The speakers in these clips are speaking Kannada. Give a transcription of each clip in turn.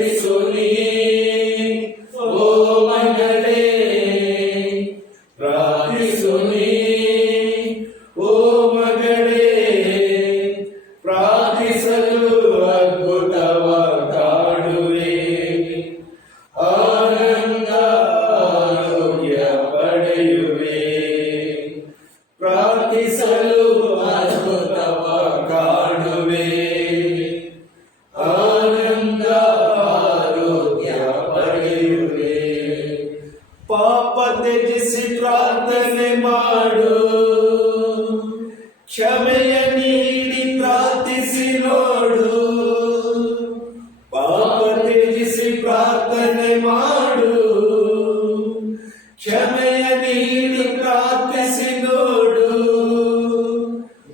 ಕರುಣಿಸು ನೀ ಓ ಮಗಳೇ, ಪ್ರಾರ್ಥಿಸು ನೀ ಓ ಮಗಳೇ, ಪ್ರಾರ್ಥಿಸಲು ಅದ್ಭುತವ ಕಾಣುವೆ, ಆನಂದ ಆರೋಗ್ಯ ಪಡೆಯುವೆ. ಪ್ರಾರ್ಥಿಸಲು ಅದ್ಭುತವ ಕಾಣುವೆ, ಆನಂದ ಆರೋಗ್ಯ ಪಡೆಯುವೆ. ಪಾಪ ತ್ಯಜಿಸಿ ಪ್ರಾರ್ಥನೆ ಮಾಡು, ಕ್ಷಮೆಯ ನೀಡಿ ಪ್ರಾರ್ಥಿಸಿ ನೋಡು. ಪಾಪ ತ್ಯಜಿಸಿ ಪ್ರಾರ್ಥನೆ ಮಾಡು, ಕ್ಷಮೆಯ ನೀಡಿ ಪ್ರಾರ್ಥಿಸಿ ನೋಡು.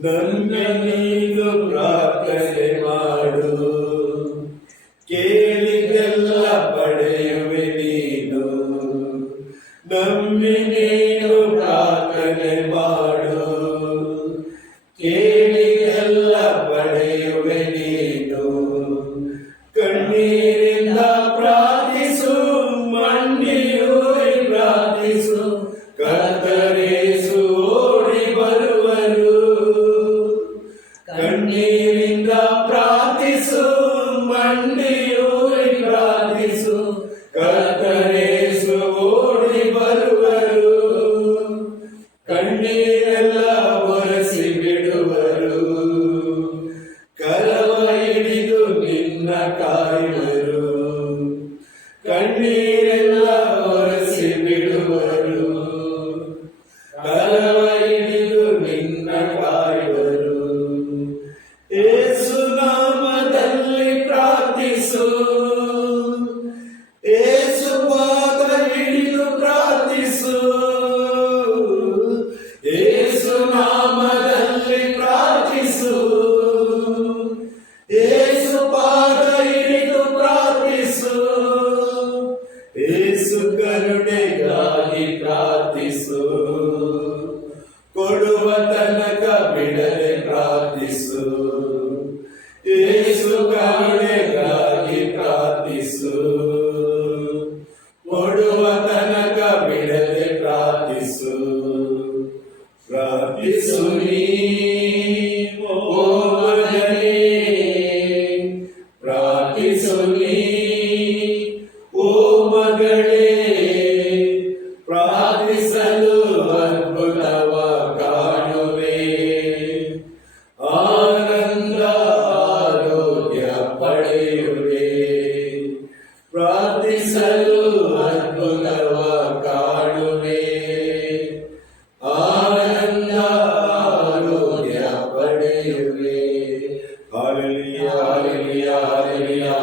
ನಂಬಿ ನೀನು ಪ್ರಾರ್ಥನೆ ಮಾಡು, ಕೇಳಿದೆಲ್ಲ ಪಡೆಯುವೆ ನೀನು. ನಂಬಿ ನೀನು ಪ್ರಾರ್ಥನೆ ಮಾಡು, ಕೇಳಿದೆಲ್ಲ ಪಡೆಯುವೆ ನೀನು. ಕಣ್ಣೀರಿಂದ ಪ್ರಾರ್ಥಿಸು, ಮಂಡಿಯೂರಿ ಪ್ರಾರ್ಥಿಸು, ಕರ್ತರೇಸು ಓಡಿ ಬರುವರು. ಕಣ್ಣೀರಿಂದ ಪ್ರಾರ್ಥಿಸು, ಮಂಡಿಯೂರಿ ಪ್ರಾರ್ಥಿಸು, ಕರ್ತರೇಸು ಓಡಿ ಬರುವರು. ಕಣ್ಣೀರೆಲ್ಲ ಒರೆಸಿ ಬಿಡುವರು, ಕರವ ಹಿಡಿದು ನಿನ್ನ ಕಾಯುವರು. ಕಣ್ಣೀರೆಲ್ಲ ಒರೆಸಿ ಬಿಡುವರು, ಕರವ ಹಿಡಿದು ನಿನ್ನ ಕಾಯುವರು. ಯೇಸು ನಾಮದಲ್ಲಿ ಪ್ರಾರ್ಥಿಸು, ಯೇಸು ಪಾದ ಹಿಡಿದು ಪ್ರಾರ್ಥಿಸು. ಯೇಸು ನಾಮದಲ್ಲಿ ಪ್ರಾರ್ಥಿಸು, ಯೇಸು ಪಾದ ಹಿಡಿದು ಪ್ರಾರ್ಥಿಸು. ಯೇಸು ಕರುಣೆಗಾಗಿ ಪ್ರಾರ್ಥಿಸು, ಕೊಡುವ ತನಕ ಬಿಡದೆ ಪ್ರಾರ್ಥಿಸು. ಯೇಸು ಕರುಣೆಗಾಗಿ ಪ್ರಾರ್ಥಿಸು, ಕೊಡುವ ತನಕ ಬಿಡದೆ ಪ್ರಾರ್ಥಿಸು. ಪ್ರಾರ್ಥಿಸು ನೀ ಓ ಮಗಳೇ, ಪ್ರಾರ್ಥಿಸು ನೀ ಓ ಮಗಳೇ, ಪ್ರಾರ್ಥಿಸಲು ಅದ್ಭುತವ ಕಾಣುವೆ, ಆನಂದ ಆರೋಗ್ಯ ಪಡೆಯುವೆ. ಪ್ರಾರ್ಥಿಸಲು ಅದ್ಭುತವ ಕಾಣುವೆ, ಆನಂದ ಆರೋಗ್ಯ ಪಡೆಯುವೆ. Hallelujah, hallelujah, hallelujah.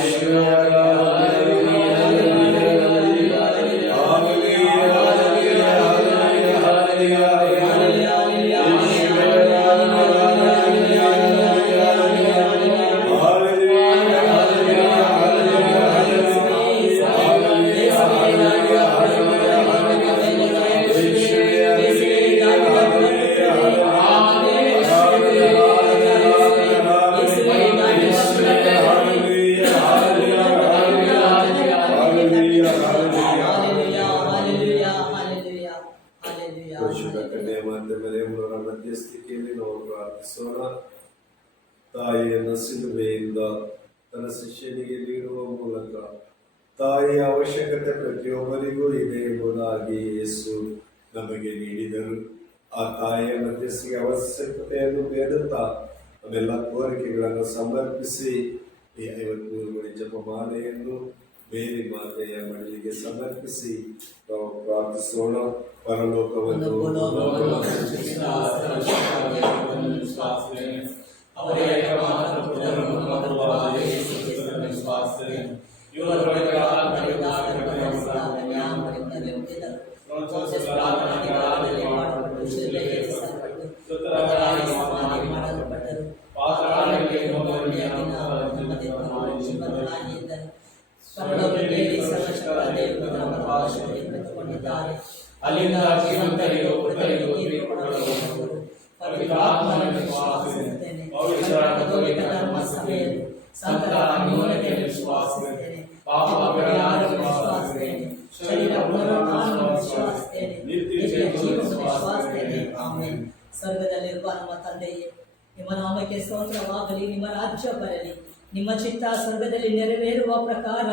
ಈಶ್ವರ ಮಧ್ಯಸ್ಥಿಕೆಯಲ್ಲಿ ನಾವು ಪ್ರಾರ್ಥಿಸೋಣ. ತಾಯಿಯನ್ನು ಸಿಲುಬೆಯಿಂದ ತನ್ನ ಶಿಷ್ಯನಿಗೆ ನೀಡುವ ಮೂಲಕ ತಾಯಿಯ ಅವಶ್ಯಕತೆ ಪ್ರತಿಯೊಬ್ಬರಿಗೂ ಇದೆ ಎಂಬುದಾಗಿ ಯೇಸು ನಮಗೆ ನೀಡಿದರು. ಆ ತಾಯಿಯ ಮಧ್ಯಸ್ಥಿಕೆ ಅವಶ್ಯಕತೆಯನ್ನು ಬೇಡುತ್ತಾ ನಮ್ಮೆಲ್ಲ ಕೋರಿಕೆಗಳನ್ನು ಸಮರ್ಪಿಸಿ ಈ 53 ಮಣಿ ಜಪಮಾಲೆಯನ್ನು ಮೇರಿ ಮಾತೆಯ ಮಡಿಲಿಗೆ ಸಮರ್ಪಿಸಿ ನಾವು ಪ್ರಾರ್ಥಿಸೋಣ. ಪರಲೋಕವನ್ನು ಅಲ್ಲಿಂದ ಜೀವಂತರಿಗೂ ಮೃತರಿಗೂ ತೀರ್ಪು ಕೊಡುವವರು. ಪವಿತ್ರ ಆತ್ಮನನ್ನು ವಿಶ್ವಾಸಿಸುತ್ತೇನೆ. ಪವಿತ್ರ ಕಥೋಲಿಕ ಧರ್ಮ ಸಭೆಯನ್ನು ಸಂತರ ಅನ್ಯೋನ್ಯತೆಯನ್ನು ವಿಶ್ವಾಸಿಸುತ್ತೇನೆ. ಪಾಪ ಪರಿಹಾರವನ್ನು ವಿಶ್ವಾಸಿಸುತ್ತೇನೆ. ಶರೀರ ಪುನರುತ್ಥಾನವನ್ನು ವಿಶ್ವಾಸಿಸುತ್ತೇನೆ. ನಿತ್ಯ ಜೀವನವನ್ನು ವಿಶ್ವಾಸಿಸುತ್ತೇನೆ. ಆಮೆನ್. ಸ್ವರ್ಗದಲ್ಲಿರುವ ನಮ್ಮ ತಂದೆಯೇ, ನಿಮ್ಮ ನಾಮಕ್ಕೆ ಸ್ತೋತ್ರವಾಗಲಿ. ನಿಮ್ಮ ರಾಜ್ಯ ಬರಲಿ. ನಿಮ್ಮ ಚಿತ್ತ ಸ್ವರ್ಗದಲ್ಲಿ ನೆರವೇರುವ ಪ್ರಕಾರ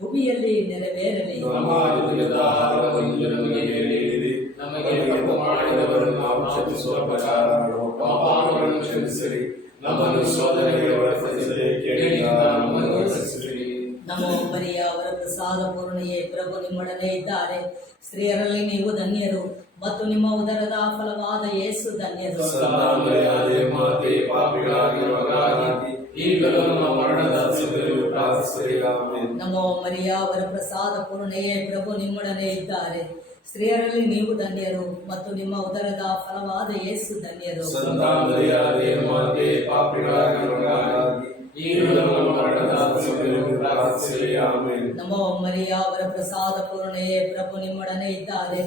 ಭೂಮಿಯಲ್ಲಿ ನೆರವೇರಲಿ. ನಮ್ಮ ಅನುದಿನದ ಆಹಾರವನ್ನು ನಮಗೆ ನೀಡಿರಿ. ನಮಗೆ ತಪ್ಪು ಮಾಡಿದವರನ್ನು ನಾವು ಕ್ಷಮಿಸುವ ಪ್ರಕಾರ ನಮ್ಮ ಪಾಪಗಳನ್ನು ಕ್ಷಮಿಸಿರಿ. ನಮ್ಮನ್ನು ಶೋಧನೆಗೆ ಒಳಪಡಿಸದೆ ಕೇಡಿನಿಂದ ನಮ್ಮನ್ನು ರಕ್ಷಿಸಿರಿ. ನಮೋ ಮರಿಯ ಅವರ ಪ್ರಸಾದ ಪೂರ್ಣೆಯೇ, ಪ್ರಭು ನಿಮ್ಮೊಡನೆ ಇದ್ದಾರೆ. ಸ್ತ್ರೀಯರಲ್ಲಿ ನೀವು ಧನ್ಯರು ಮತ್ತು ನಿಮ್ಮ ಉದರದ ಫಲವಾದ ಯೇಸು ಧನ್ಯರು. ಮಾತೆ, ಪಾಪಿಗಳಾಗಿರುವಾಗಲಾಗಿ ಈಗಲೂ ನಮ್ಮ ಮರಣದ ಸಮಯದಲ್ಲೂ ಪ್ರಾರ್ಥಿಸಿರಿ. ಆಮೆನ್. ನಮೋ ಮರಿಯ ಅವರ ಪ್ರಸಾದ ಪೂರ್ಣೆಯೇ, ಪ್ರಭು ನಿಮ್ಮೊಡನೆ ಇದ್ದಾರೆ. ಸ್ತ್ರೀಯರಲ್ಲಿ ನೀವು ಧನ್ಯರು ಮತ್ತು ನಿಮ್ಮ ಉದರದ ಫಲವಾದ ಯೇಸು ಧನ್ಯರು. ಮಾತೆ, ಪಾಪಿಗಳಾಗಿರುವಾಗಲಾಗಿ ಈಗಲೂ ನಮ್ಮ ಮರಣದ ಸಮಯದಲ್ಲೂ ಪ್ರಾರ್ಥಿಸಿರಿ. ಆಮೆನ್. ನಮೋ ಮರಿಯ ಅವರ ಪ್ರಸಾದ ಪೂರ್ಣೆಯೇ, ಪ್ರಭು ನಿಮ್ಮೊಡನೆ ಇದ್ದಾರೆ.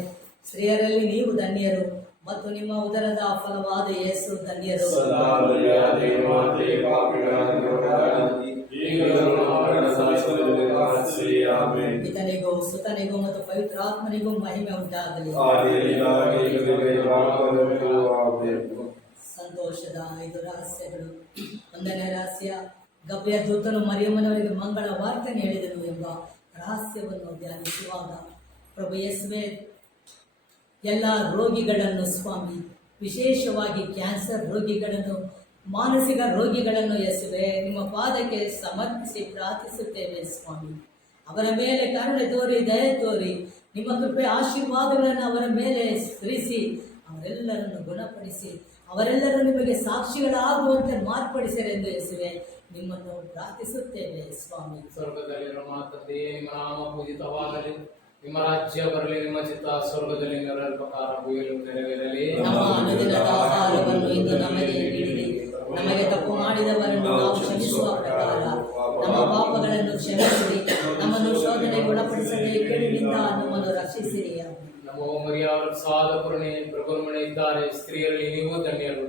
ಸ್ತ್ರೀಯರಲ್ಲಿ ನೀವು ಧನ್ಯರು ಮತ್ತು ನಿಮ್ಮ ಉದರದ ಫಲವಾದ ಯೇಸು ಧನ್ಯರು. ಮಾತೆ, ಪಾಪಿಗಳಾಗಿರುವಾಗಲಾಗಿ ಈಗಲೂ ನಮ್ಮ ಮರಣದ ಸಮಯದಲ್ಲೂ ಪ್ರಾರ್ಥಿಸಿರಿ. ಆಮೆನ್. ಪಿತನಿಗೂ ಸುತನಿಗೂ ಮತ್ತು ಪವಿತ್ರಾತ್ಮನಿಗೂ ಮಹಿಮೆ ಉಂಟಾಗಲಿ. ಸಂತೋಷದ 5 ರಹಸ್ಯಗಳು. 1ನೇ ರಹಸ್ಯ, ಗಬ್ರಿಯ ದೂತನು ಮರಿಯಮ್ಮನವರಿಗೆ ಮಂಗಳ ವಾರ್ತೆ ಹೇಳಿದನು ಎಂಬ ರಹಸ್ಯವನ್ನು ಧ್ಯಾನಿಸುವಾಗ ಪ್ರಭು ಯೇಸುವೆ ಎಲ್ಲ ರೋಗಿಗಳನ್ನು, ಸ್ವಾಮಿ, ವಿಶೇಷವಾಗಿ ಕ್ಯಾನ್ಸರ್ ರೋಗಿಗಳನ್ನು, ಮಾನಸಿಕ ರೋಗಿಗಳನ್ನು ಯೇಸುವೆ ನಿಮ್ಮ ಪಾದಕ್ಕೆ ಸಮರ್ಪಿಸಿ ಪ್ರಾರ್ಥಿಸುತ್ತೇವೆ ಸ್ವಾಮಿ. ಅವರ ಮೇಲೆ ಕರುಣೆ ತೋರಿ, ದಯೆ ತೋರಿ, ನಿಮ್ಮ ಕೃಪೆ ಆಶೀರ್ವಾದಗಳನ್ನು ಅವರ ಮೇಲೆ ಸುರಿಸಿ ಅವರೆಲ್ಲರನ್ನು ಗುಣಪಡಿಸಿ ಅವರೆಲ್ಲರೂ ನಿಮಗೆ ಸಾಕ್ಷಿಗಳಾಗುವಂತೆ ಮಾರ್ಪಡಿಸಿರೆಂದು ಯೇಸುವೆ ನಿಮ್ಮನ್ನು ಪ್ರಾರ್ಥಿಸುತ್ತೇವೆ ಸ್ವಾಮಿ. ಸ್ವರ್ಗದಲ್ಲಿರುವ ತಂದೆಯೇ, ನಿಮ್ಮ ನಾಮ ಪೂಜಿತವಾಗಲಿ. ನಿಮ್ಮ ರಾಜ್ಯ ಬರಲಿ. ನಿಮ್ಮ ಚಿತ್ತ ಸ್ವರ್ಗದಲ್ಲಿ ನೆರವೇರುವ ಪ್ರಕಾರ ಭೂಮಿಯಲ್ಲೂ ನೆರವೇರಲಿ. ನಮ್ಮ ಅನುದಿನದ ಆಹಾರವನ್ನು ಇಂದು ನಮಗೆ ನೀಡಿರಿ. ನಮಗೆ ತಪ್ಪು ಮಾಡಿದವರನ್ನು ನಾವು ಕ್ಷಮಿಸುವ ಪ್ರಕಾರ ನಮ್ಮ ಪಾಪಗಳನ್ನು ಕ್ಷಮಿಸಿರಿ. ನಮ್ಮನ್ನು ಶೋಧನೆಗೆ ಒಳಪಡಿಸದೆ ಕೇಡಿನಿಂದ ನಮ್ಮನ್ನು ರಕ್ಷಿಸಿರಿ. ನಮೋ ಮರಿಯ ಅವರ ಪ್ರಸಾದ ಪೂರ್ಣೆಯೇ, ಪ್ರಭು ನಿಮ್ಮೊಡನೆ ಇದ್ದಾರೆ. ಸ್ತ್ರೀಯರಲ್ಲಿ ನೀವು ಧನ್ಯರು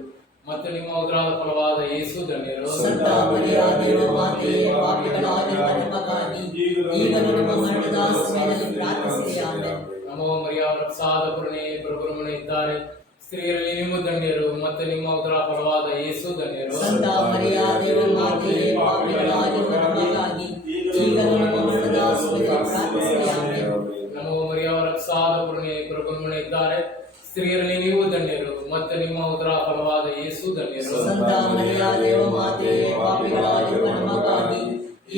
ಮತ್ತು ನಿಮ್ಮ ಉದರದ ಫಲವಾದ ಯೇಸು ಧನ್ಯರು. ಸಂತ ಮರಿಯ ದೇವಮಾತೆಯೇ, ಪಾಪಿಗಳಾಗಿರುವ ನಮಗಾಗಿ ಈಗಲೂ ನಮ್ಮ ಮರಣದ ಸಮಯದಲ್ಲಿ ಪ್ರಾರ್ಥಿಸಿರಿ. ಆಮೆನ್. ನಮೋ ಮರಿಯ ಅವರ ಪ್ರಸಾದ ಪೂರ್ಣೆಯೇ, ಪ್ರಭು ನಿಮ್ಮೊಡನೆ ಇದ್ದಾರೆ. ಸ್ತ್ರೀಯರಲ್ಲಿ ನೀವು ಧನ್ಯರು ಮತ್ತು ನಿಮ್ಮ ಉದರ ಫಲವಾದ ಯೇಸು ಧನ್ಯರು. ಸಂತ ಮರಿಯ ದೇವಮಾತೆಯೇ, ಪಾಪಿಗಳಾಗಿರುವ ನಮಗಾಗಿ ಈಗಲೂ ನಮ್ಮ ಮರಣದ ಸಮಯದಲ್ಲಿ ಪ್ರಾರ್ಥಿಸಿರಿ. ಆಮೆನ್. ನಮೋ ಮರಿಯ ಅವರ ಪ್ರಸಾದ ಪೂರ್ಣೆಯೇ, ಪ್ರಭು ನಿಮ್ಮೊಡನೆ ಇದ್ದಾರೆ. ಸ್ತ್ರೀಯರಲ್ಲಿ ನೀವು ಧನ್ಯರು ಮತ್ತು ನಿಮ್ಮ ಉದರ ಫಲವಾದ ಯೇಸು ಧನ್ಯರು. ಸಂತ ಮರಿಯ ದೇವಮಾತೆಯೇ, ಪಾಪಿಗಳಾಗಿರುವ ನಮಗಾಗಿ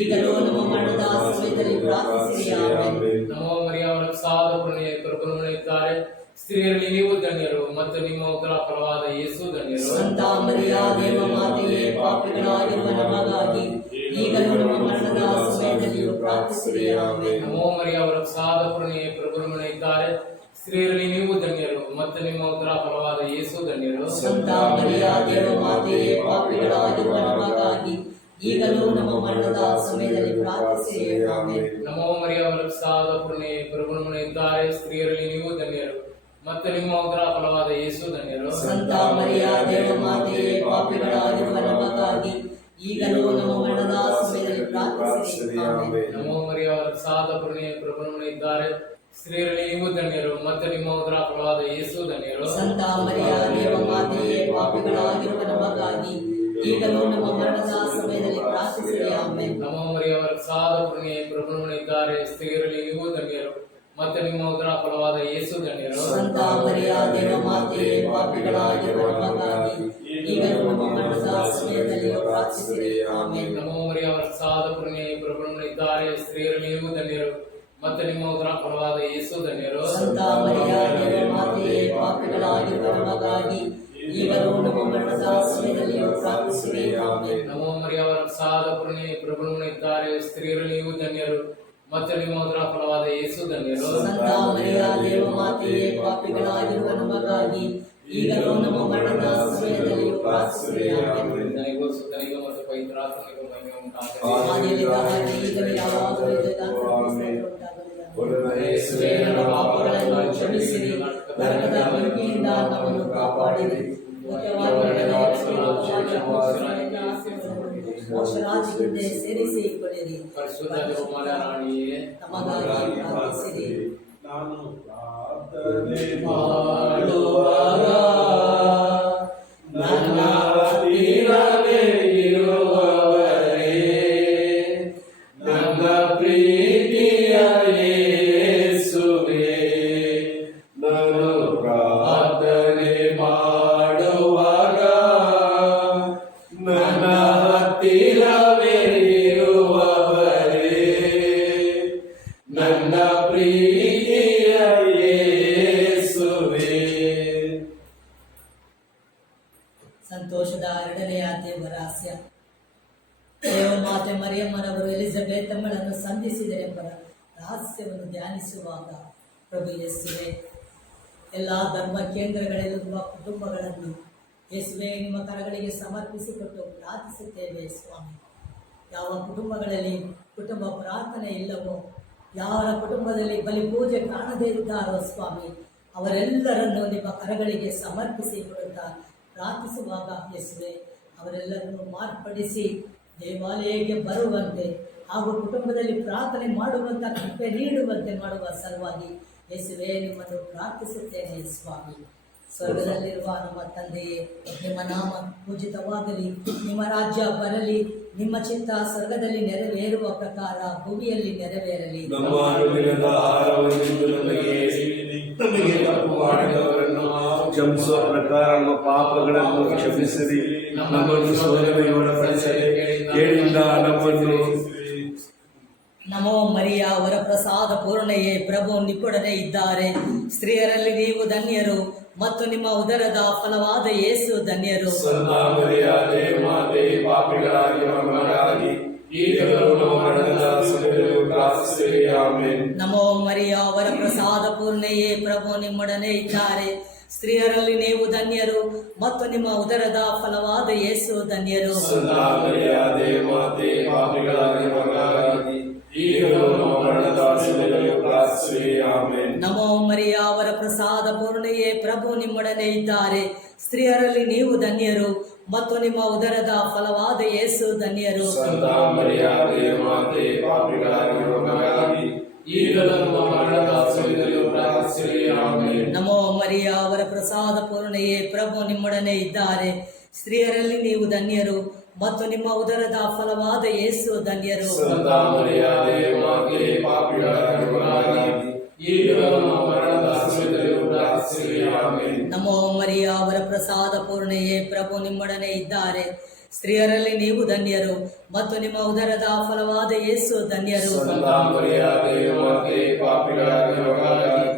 ಈಗಲೂ ನಮ್ಮ ಮರಣದ ಸಮಯದಲ್ಲಿ ಪ್ರಾರ್ಥಿಸಿರಿ. ಆಮೆನ್. ನಮೋ ಮರಿಯ ಅವರ ಪ್ರಸಾದ ಪೂರ್ಣೆಯೇ, ಪ್ರಭು ನಿಮ್ಮೊಡನೆ ಇದ್ದಾರೆ. ಸ್ತ್ರೀಯರಲ್ಲಿ ನೀವು ಧನ್ಯರು ಮತ್ತು ನಿಮ್ಮ ಉದರ ಫಲವಾದ ಯೇಸು ಧನ್ಯರು. ಸಂತ ಮರಿಯ ದೇವಮಾತೆಯೇ, ಪಾಪಿಗಳಾಗಿರುವ ನಮಗಾಗಿ ಈಗಲೂ ನಮ್ಮ ಮರಣದ ಸಮಯದಲ್ಲಿ ಪ್ರಾರ್ಥಿಸಿರಿ. ಆಮೆನ್. ನಮೋ ಮರಿಯ ಅವರ ಪ್ರಸಾದ ಪೂರ್ಣೆಯೇ, ಪ್ರಭು ನಿಮ್ಮೊಡನೆ ಇದ್ದಾರೆ. ಸ್ತ್ರೀಯರಲ್ಲಿ ನೀವು ಧನ್ಯರು ಮತ್ತು ನಿಮ್ಮ ಉದರ ಫಲವಾದ ಯೇಸು ಧನ್ಯರು. ಸಂತ ಮರಿಯ ದೇವಮಾತೆಯೇ, ಪಾಪಿಗಳಾಗಿರುವ ನಮಗಾಗಿ ಈಗಲೂ ನಮ್ಮ ಮರಣದ ಸಮಯದಲ್ಲಿ ಪ್ರಾರ್ಥಿಸಿರಿ. ಆಮೆನ್. ನಮೋ ಮರಿಯ ಅವರ ಪ್ರಸಾದ ಪೂರ್ಣೆಯೇ, ಪ್ರಭು ನಿಮ್ಮೊಡನೆ ಇದ್ದಾರೆ. ಸ್ತ್ರೀಯರಲ್ಲಿ ನೀವು ಧನ್ಯರು ಮತ್ತು ನಿಮ್ಮ ಉದರ ಫಲವಾದ ಯೇಸು ಧನ್ಯರು. ಸಂತ ಮರಿಯ ದೇವಮಾತೆಯೇ, ಪಾಪಿಗಳಾಗಿರುವ ನಮಗಾಗಿ ಈಗಲೂ ನಮ್ಮ ಮರಣದ ಸಮಯದಲ್ಲಿ ಪ್ರಾರ್ಥಿಸಿರಿ. ಆಮೆನ್. ನಮೋ ಮರಿಯ ಅವರ ಪ್ರಸಾದ ಪೂರ್ಣೆಯೇ, ಪ್ರಭು ನಿಮ್ಮೊಡನೆ ಇದ್ದಾರೆ. ಸ್ತ್ರೀಯರಲ್ಲಿ ನೀವು ಧನ್ಯರು ಮತ್ತು ನಿಮ್ಮ ಉದರ ಫಲವಾದ ಯೇಸು ಧನ್ಯರು. ಸಂತ ಮರಿಯ ದೇವಮಾತೆಯೇ, ಪಾಪಿಗಳಾಗಿರುವ ನಮಗಾಗಿ ಈಗಲೂ ನಮ್ಮ ಮರಣದ ಸಮಯದಲ್ಲಿ ಪ್ರಾರ್ಥಿಸಿರಿ. ಆಮೆನ್. ನಮೋ ಮರಿಯ ಅವರ ಪ್ರಸಾದ ಪೂರ್ಣೆಯೇ, ಪ್ರಭು ನಿಮ್ಮೊಡನೆ ಇದ್ದಾರೆ. ಸ್ತ್ರೀಯರಲ್ಲಿ ನೀವು ಧನ್ಯರು ಮತ್ತು ನಿಮ್ಮ ಉದರ ಫಲವಾದ ಯೇಸು ಧನ್ಯರು. ಸಂತ ಮರಿಯ ದೇವಮಾತೆಯೇ, ಪಾಪಿಗಳಾಗಿರುವ ನಮಗಾಗಿ ಈಗಲೂ ನಮ್ಮ ಮರಣದ ಸಮಯದಲ್ಲಿ ಪ್ರಾರ್ಥಿಸಿರಿ. ಆಮೆನ್. ನಮೋ ಮರಿಯ ಅವರ ಪ್ರಸಾದ ಪೂರ್ಣೆಯೇ, ಪ್ರಭು ನಿಮ್ಮೊಡನೆ ಇದ್ದಾರೆ. ಸ್ತ್ರೀಯರಲ್ಲಿ ನೀವು ಧನ್ಯರು ಮತ್ತು ನಿಮ್ಮ ಉದರ ಫಲವಾದ ಯೇಸು ಧನ್ಯರು. ಸಂತ ಮರಿಯ ದೇವಮಾತೆಯೇ, ಪಾಪಿಗಳಾಗಿರುವ ನಮಗಾಗಿ ಈಗಲೂ ನಮ್ಮ ಮರಣದ ಸಮಯದಲ್ಲಿ ಪ್ರಾರ್ಥಿಸಿರಿ. ಆಮೆನ್. ನಮೋ ಮರಿಯ ಅವರ ಪ್ರಸಾದ ಪೂರ್ಣೆಯೇ, ಪ್ರಭು ನಿಮ್ಮೊಡನೆ ಇದ್ದಾರೆ. ಸ್ತ್ರೀಯರಲ್ಲಿ ನೀವು ಧನ್ಯರು ಮತ್ತು ನಿಮ್ಮ ಉದರ ಫಲವಾದ ಯೇಸು ಧನ್ಯರು. ಸಂತ ಮರಿಯ ದೇವಮಾತೆಯೇ, ಪಾಪಿಗಳಾಗಿರುವ ನಮಗಾಗಿ ಈಗಲೂ ನಮ್ಮ ಮರಣದ ಸಮಯದಲ್ಲಿ ಪ್ರಾರ್ಥಿಸಿರಿ. ಆಮೆನ್. ನನಗೂ ಸುತನಿಗೂ ಮತ್ತು ಪವಿತ್ರಾತ್ಮನಿಗೂ ಮಹಿಮೆ ಉಂಟಾಗಲಿ. ಆದಿಯಲ್ಲಿ ಈಗಲೂ ಯಾವಾಗಲೂ ಉಂಟಾಗಲಿ. ಯೇಸುವೇ, ನನ್ನ ಪಾಪಗಳನ್ನು ಕ್ಷಮಿಸಿರಿ. ನರಕದ ಬೆಂಕಿಯಿಂದ ನಮ್ಮನ್ನು ಕಾಪಾಡಿರಿ. ಮೋಕ್ಷ ರಾಜ್ಯ ರಾಜಿಗೆ ಸೇರಿಸಿಕೊಳ್ಳಿರಿ. ಪರಿಶುದ್ಧ ಜಪಮಾಲಾರಾಣಿಯೇ ನಮಗಾಗಿ ಪ್ರಾರ್ಥಿಸಿರಿ. ನಾನು ಪ್ರಾರ್ಥನೆ ಮಾಡುವಾಗ ನನ್ನ ಹತ್ತಿರವೇ ಇರುವವರೇ, ನನ್ನ ಪ್ರೀತಿಯ ಯೇಸುವೇ, ನಾನು ಪ್ರಾರ್ಥನೆ ಮಾಡುವಾಗ ನನ್ನ ಹತ್ತಿರವೇ ಇರುವವರೇ, ನನ್ನ ಪ್ರೀತಿಯ ಯೇಸುವೇ. ಸಂತೋಷದ ಎರಡನೆಯ ದೇವರ ರಹಸ್ಯ. ದೇವಮಾತೆ ಮರಿಯಮ್ಮನವರು ಎಲಿಜಬೆತ್ ತಮ್ಮಳನ್ನು ಸಂಧಿಸಿದರೆಂಬ ರಹಸ್ಯವನ್ನು ಧ್ಯಾನಿಸುವಾಗ ಪ್ರಭು ಯೇಸುವೆ, ಎಲ್ಲ ಧರ್ಮ ಕೇಂದ್ರಗಳಲ್ಲಿರುವ ಕುಟುಂಬಗಳನ್ನು ಯೇಸುವೆ ನಿಮ್ಮ ಕರಗಳಿಗೆ ಸಮರ್ಪಿಸಿಕೊಟ್ಟು ಪ್ರಾರ್ಥಿಸುತ್ತೇವೆ ಸ್ವಾಮಿ. ಯಾವ ಕುಟುಂಬಗಳಲ್ಲಿ ಕುಟುಂಬ ಪ್ರಾರ್ಥನೆ ಇಲ್ಲವೋ, ಯಾರ ಕುಟುಂಬದಲ್ಲಿ ಬಲಿ ಪೂಜೆ ಕಾಣದೇ ಇದ್ದಾರೋ ಸ್ವಾಮಿ, ಅವರೆಲ್ಲರನ್ನು ನಿಮ್ಮ ಕರಗಳಿಗೆ ಸಮರ್ಪಿಸಿಕೊಡುತ್ತಾ ಪ್ರಾರ್ಥಿಸುವಾಗ ಯೇಸುವೆ, ಅವರೆಲ್ಲರನ್ನು ಮಾರ್ಪಡಿಸಿ ದೇವಾಲಯಕ್ಕೆ ಬರುವಂತೆ ಹಾಗೂ ಕುಟುಂಬದಲ್ಲಿ ಪ್ರಾರ್ಥನೆ ಮಾಡುವಂಥ ಕೃಪೆ ನೀಡುವಂತೆ ಮಾಡುವ ಸಲುವಾಗಿ ಯೇಸುವೆ ನಿಮ್ಮನ್ನು ಪ್ರಾರ್ಥಿಸುತ್ತೇನೆ ಸ್ವಾಮಿ. ಸ್ವರ್ಗದಲ್ಲಿರುವ ನಮ್ಮ ತಂದೆಯೇ, ನಿಮ್ಮ ನಾಮ ಪೂಜಿತವಾಗಲಿ, ನಿಮ್ಮ ರಾಜ್ಯ ಬರಲಿ, ನಿಮ್ಮ ಚಿತ್ತ ಸ್ವರ್ಗದಲ್ಲಿ ನೆರವೇರುವ ಪ್ರಕಾರ ಭೂಮಿಯಲ್ಲಿ ನೆರವೇರಲಿ. ನಮ್ಮ ಅನುದಿನದ ಆಹಾರವನ್ನು ನಮಗೆ ನೀಡಿರಿ. ನಮಗೆ ತಪ್ಪು ಮಾಡಿದವರನ್ನು ಕ್ಷಮಿಸುವ ಪ್ರಕಾರ ನಮ್ಮ ಪಾಪಗಳನ್ನು ಕ್ಷಮಿಸಿರಿ. ನಮ್ಮನ್ನು ಶೋಧನೆಗೆ ಒಳಪಡಿಸದೆ ಕೇಳಿಂದ ನಮ್ಮನ್ನು. ನಮೋ ಮರಿಯ ವರಪ್ರಸಾದ ಪೂರ್ಣೆಯೇ, ಪ್ರಭು ನಿಮ್ಮೊಡನೆ ಇದ್ದಾರೆ. ಸ್ತ್ರೀಯರಲ್ಲಿ ನೀವು ಧನ್ಯರು ಮತ್ತು ನಿಮ್ಮ ಉದರದ ಫಲವಾದ ಯೇಸು ಧನ್ಯರು. ಸಂತ ಮರಿಯಾದೆ ಮಾತೆ, ಪಾಪಿಗಳಾಗಿರುವ ನಮಗಾಗಿ ಈಗಲೂ ನಮ್ಮ ಮರಣದ ಸಮಯದಲ್ಲೂ ಪ್ರಾರ್ಥಿಸಿರಿ. ಆಮೆನ್. ನಮೋ ಮರಿಯ ವರಪ್ರಸಾದ ಪೂರ್ಣೆಯೇ, ಪ್ರಭು ನಿಮ್ಮೊಡನೆ ಇದ್ದಾರೆ. ಸ್ತ್ರೀಯರಲ್ಲಿ ನೀವು ಧನ್ಯರು ಮತ್ತು ನಿಮ್ಮ ಉದರದ ಫಲವಾದ ಯೇಸು ಧನ್ಯರು. ಸಂತ ಮರಿಯಾದೆ ಮಾತೆ, ಪಾಪಿಗಳಾಗಿರುವ ನಮಗಾಗಿ ಈಗಲೂ ನಮ್ಮ ಮರಣದ ಸಮಯದಲ್ಲೂ ಪ್ರಾರ್ಥಿಸಿರಿ. ಆಮೆನ್. ನಮೋ ಮರಿಯ ವರಪ್ರಸಾದ ಪೂರ್ಣೆಯೇ, ಪ್ರಭು ನಿಮ್ಮೊಡನೆ ಇದ್ದಾರೆ. ಸ್ತ್ರೀಯರಲ್ಲಿ ನೀವು ಧನ್ಯರು ಮತ್ತು ನಿಮ್ಮ ಉದರದ ಫಲವಾದ ಯೇಸು ಧನ್ಯರು. ಸಂತ ಮರಿಯಾದೆ ಮಾತೆ, ಪಾಪಿಗಳಾಗಿರುವ ನಮಗಾಗಿ ಈಗಲೂ ನಮ್ಮ ಮರಣದ ಸಮಯದಲ್ಲೂ ಪ್ರಾರ್ಥಿಸಿರಿ. ಆಮೆನ್. ನಮೋ ಮರಿಯ ವರಪ್ರಸಾದ ಪೂರ್ಣೆಯೇ, ಪ್ರಭು ನಿಮ್ಮೊಡನೆ ಇದ್ದಾರೆ. ಸ್ತ್ರೀಯರಲ್ಲಿ ನೀವು ಧನ್ಯರು ಮತ್ತು ನಿಮ್ಮ ಉದರದ ಫಲವಾದ ಯೇಸು ಧನ್ಯರು. ಸಂತ ಮರಿಯಾದೆ ಮಾತೆ, ಪಾಪಿಗಳಾಗಿರುವ ನಮಗಾಗಿ ಈಗಲೂ ನಮ್ಮ ಮರಣದ ಸಮಯದಲ್ಲೂ ಪ್ರಾರ್ಥಿಸಿರಿ. ಆಮೆನ್. ನಮೋ ಮರಿಯ ವರಪ್ರಸಾದ ಪೂರ್ಣೆಯೇ, ಪ್ರಭು ನಿಮ್ಮೊಡನೆ ಇದ್ದಾರೆ. ಸ್ತ್ರೀಯರಲ್ಲಿ ನೀವು ಧನ್ಯರು ಮತ್ತು ನಿಮ್ಮ ಉದರದ ಫಲವಾದ ಯೇಸು ಧನ್ಯರು. ಸಂತ ಮರಿಯಾದೆ ಮಾತೆ, ಪಾಪಿಗಳಾಗಿರುವ ನಮಗಾಗಿ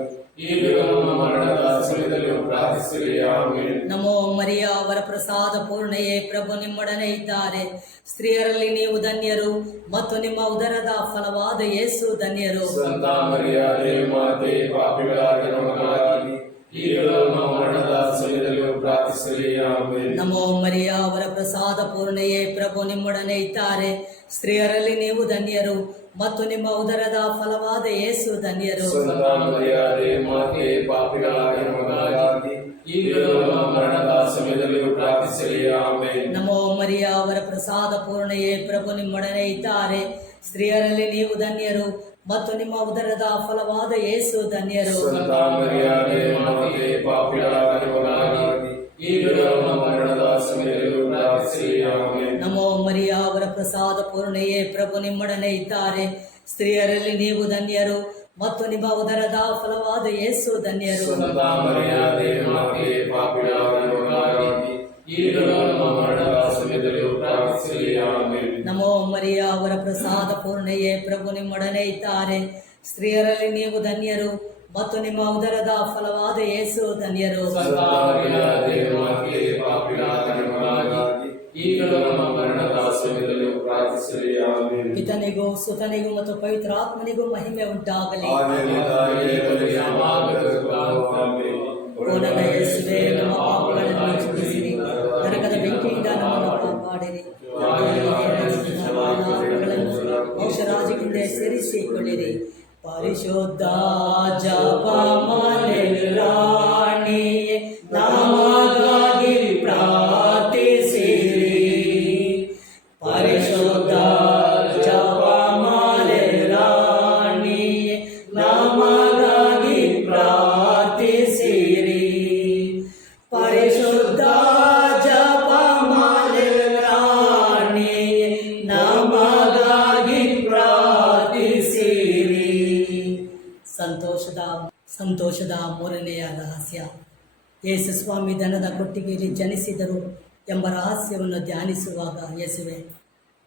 ಈಗಲೂ ನಮ್ಮ ಮರಣದ ಸಮಯದಲ್ಲೂ ಪ್ರಾರ್ಥಿಸಿರಿ. ಆಮೆನ್. ನಮೋ ಮರಿಯ ವರಪ್ರಸಾದ ಪೂರ್ಣೆಯೇ, ಪ್ರಭು ನಿಮ್ಮೊಡನೆ ಇದ್ದಾರೆ. ಸ್ತ್ರೀಯರಲ್ಲಿ ನೀವು ಧನ್ಯರು ಮತ್ತು ನಿಮ್ಮ ಉದರದ ಫಲವಾದ ಯೇಸು ಧನ್ಯರು. ಸಂತ ಮರಿಯಾದೆ ಮಾತೆ, ಪಾಪಿಗಳಾಗಿರುವ ನಮಗಾಗಿ ಈಗಲೂ ನಮ್ಮ ಮರಣದ ಸಮಯದಲ್ಲೂ ಪ್ರಾರ್ಥಿಸಿರಿ. ಆಮೆನ್. ನಮೋ ಮರಿಯ ವರಪ್ರಸಾದ ಪೂರ್ಣೆಯೇ, ಪ್ರಭು ನಿಮ್ಮೊಡನೆ ಇದ್ದಾರೆ. ಸ್ತ್ರೀಯರಲ್ಲಿ ನೀವು ಧನ್ಯರು ಮತ್ತು ನಿಮ್ಮ ಉದರದ ಫಲವಾದ ಯೇಸು ಧನ್ಯರು. ಸಂತ ಮರಿಯಾದೆ ಮಾತೆ, ಪಾಪಿಗಳಾಗಿರುವ ನಮಗಾಗಿ ಈಗಲೂ ನಮ್ಮ ಮರಣದ ಸಮಯದಲ್ಲೂ ಪ್ರಾರ್ಥಿಸಿರಿ. ಆಮೆನ್. ನಮೋ ಮರಿಯ ವರಪ್ರಸಾದ ಪೂರ್ಣೆಯೇ, ಪ್ರಭು ನಿಮ್ಮೊಡನೆ ಇದ್ದಾರೆ. ಸ್ತ್ರೀಯರಲ್ಲಿ ನೀವು ಧನ್ಯರು ಮತ್ತು ನಿಮ್ಮ ಉದರದ ಫಲವಾದ ಯೇಸು ಧನ್ಯರು. ಸಂತ ಮರಿಯಾದೆ ಮಾತೆ, ಪಾಪಿಗಳಾಗಿರುವ ನಮಗಾಗಿ ಈಗಲೂ ನಮ್ಮ ಮರಣದ ಸಮಯದಲ್ಲೂ ಪ್ರಾರ್ಥಿಸಿರಿ. ಆಮೆನ್. ನಮೋ ಮರಿಯ ವರಪ್ರಸಾದ ಪೂರ್ಣೆಯೇ, ಪ್ರಭು ನಿಮ್ಮೊಡನೆ ಇದ್ದಾರೆ. ಸ್ತ್ರೀಯರಲ್ಲಿ ನೀವು ಧನ್ಯರು ಮತ್ತು ನಿಮ್ಮ ಉದರದ ಫಲವಾದ ಯೇಸು ಧನ್ಯರು. ಸಂತ ಮರಿಯಾದೆ ಮಾತೆ, ಪಾಪಿಗಳಾಗಿರುವ ನಮಗಾಗಿ ಈಗಲೂ ನಮ್ಮ ಮರಣದ ಸಮಯದಲ್ಲೂ ಪ್ರಾರ್ಥಿಸಿರಿ. ಆಮೆನ್. ನಮೋ ಮರಿಯ ವರಪ್ರಸಾದ ಪೂರ್ಣೆಯೇ, ಪ್ರಭು ನಿಮ್ಮೊಡನೆ ಇದ್ದಾರೆ. ಸ್ತ್ರೀಯರಲ್ಲಿ ನೀವು ಧನ್ಯರು ಮತ್ತು ನಿಮ್ಮ ಉದರದ ಫಲವಾದ ಯೇಸು ಧನ್ಯರು. ಸಂತ ಮರಿಯಾದೆ ಮಾತೆ, ಪಾಪಿಗಳಾಗಿರುವ ನಮಗಾಗಿ ಈಗಲೂ ನಮ್ಮ ಮರಣದ ಸಮಯದಲ್ಲೂ ಪ್ರಾರ್ಥಿಸಿರಿ. ಆಮೆನ್. ಪಿತನಿಗೂ ಸುತನಿಗೂ ಮತ್ತು ಪವಿತ್ರಾತ್ಮನಿಗೂ ಮಹಿಮೆ ಉಂಟಾಗಲಿ. ಓ ನನ್ನ ಯೇಸುವೇ, ನಮ್ಮ ಪಾಪಗಳನ್ನು ಕ್ಷಮಿಸಿರಿ, ನರಕದ ಬೆಂಕಿಯಿಂದ ನಮ್ಮನ್ನು ಕಾಪಾಡಿರಿ, ಮೋಕ್ಷರಾಜ್ಯಕ್ಕೆ ಸೇರಿಸಿಕೊಳ್ಳಿರಿ. ಪರಿಶುದ್ಧ ಜಪಮಾಲೆ ರಾಣಿಯೇ, ನಮಗಾಗಿ ಪ್ರಾರ್ಥಿಸಿರಿ. ಪರಿಶುದ್ಧ ಸಂತೋಷದ ಮೂರನೆಯ ರಹಸ್ಯ, ಯೇಸು ಸ್ವಾಮಿ ದನದ ಕೊಟ್ಟಿಗೆಯಲ್ಲಿ ಜನಿಸಿದರು ಎಂಬ ರಹಸ್ಯವನ್ನು ಧ್ಯಾನಿಸುವಾಗ ಯೇಸುವೆ,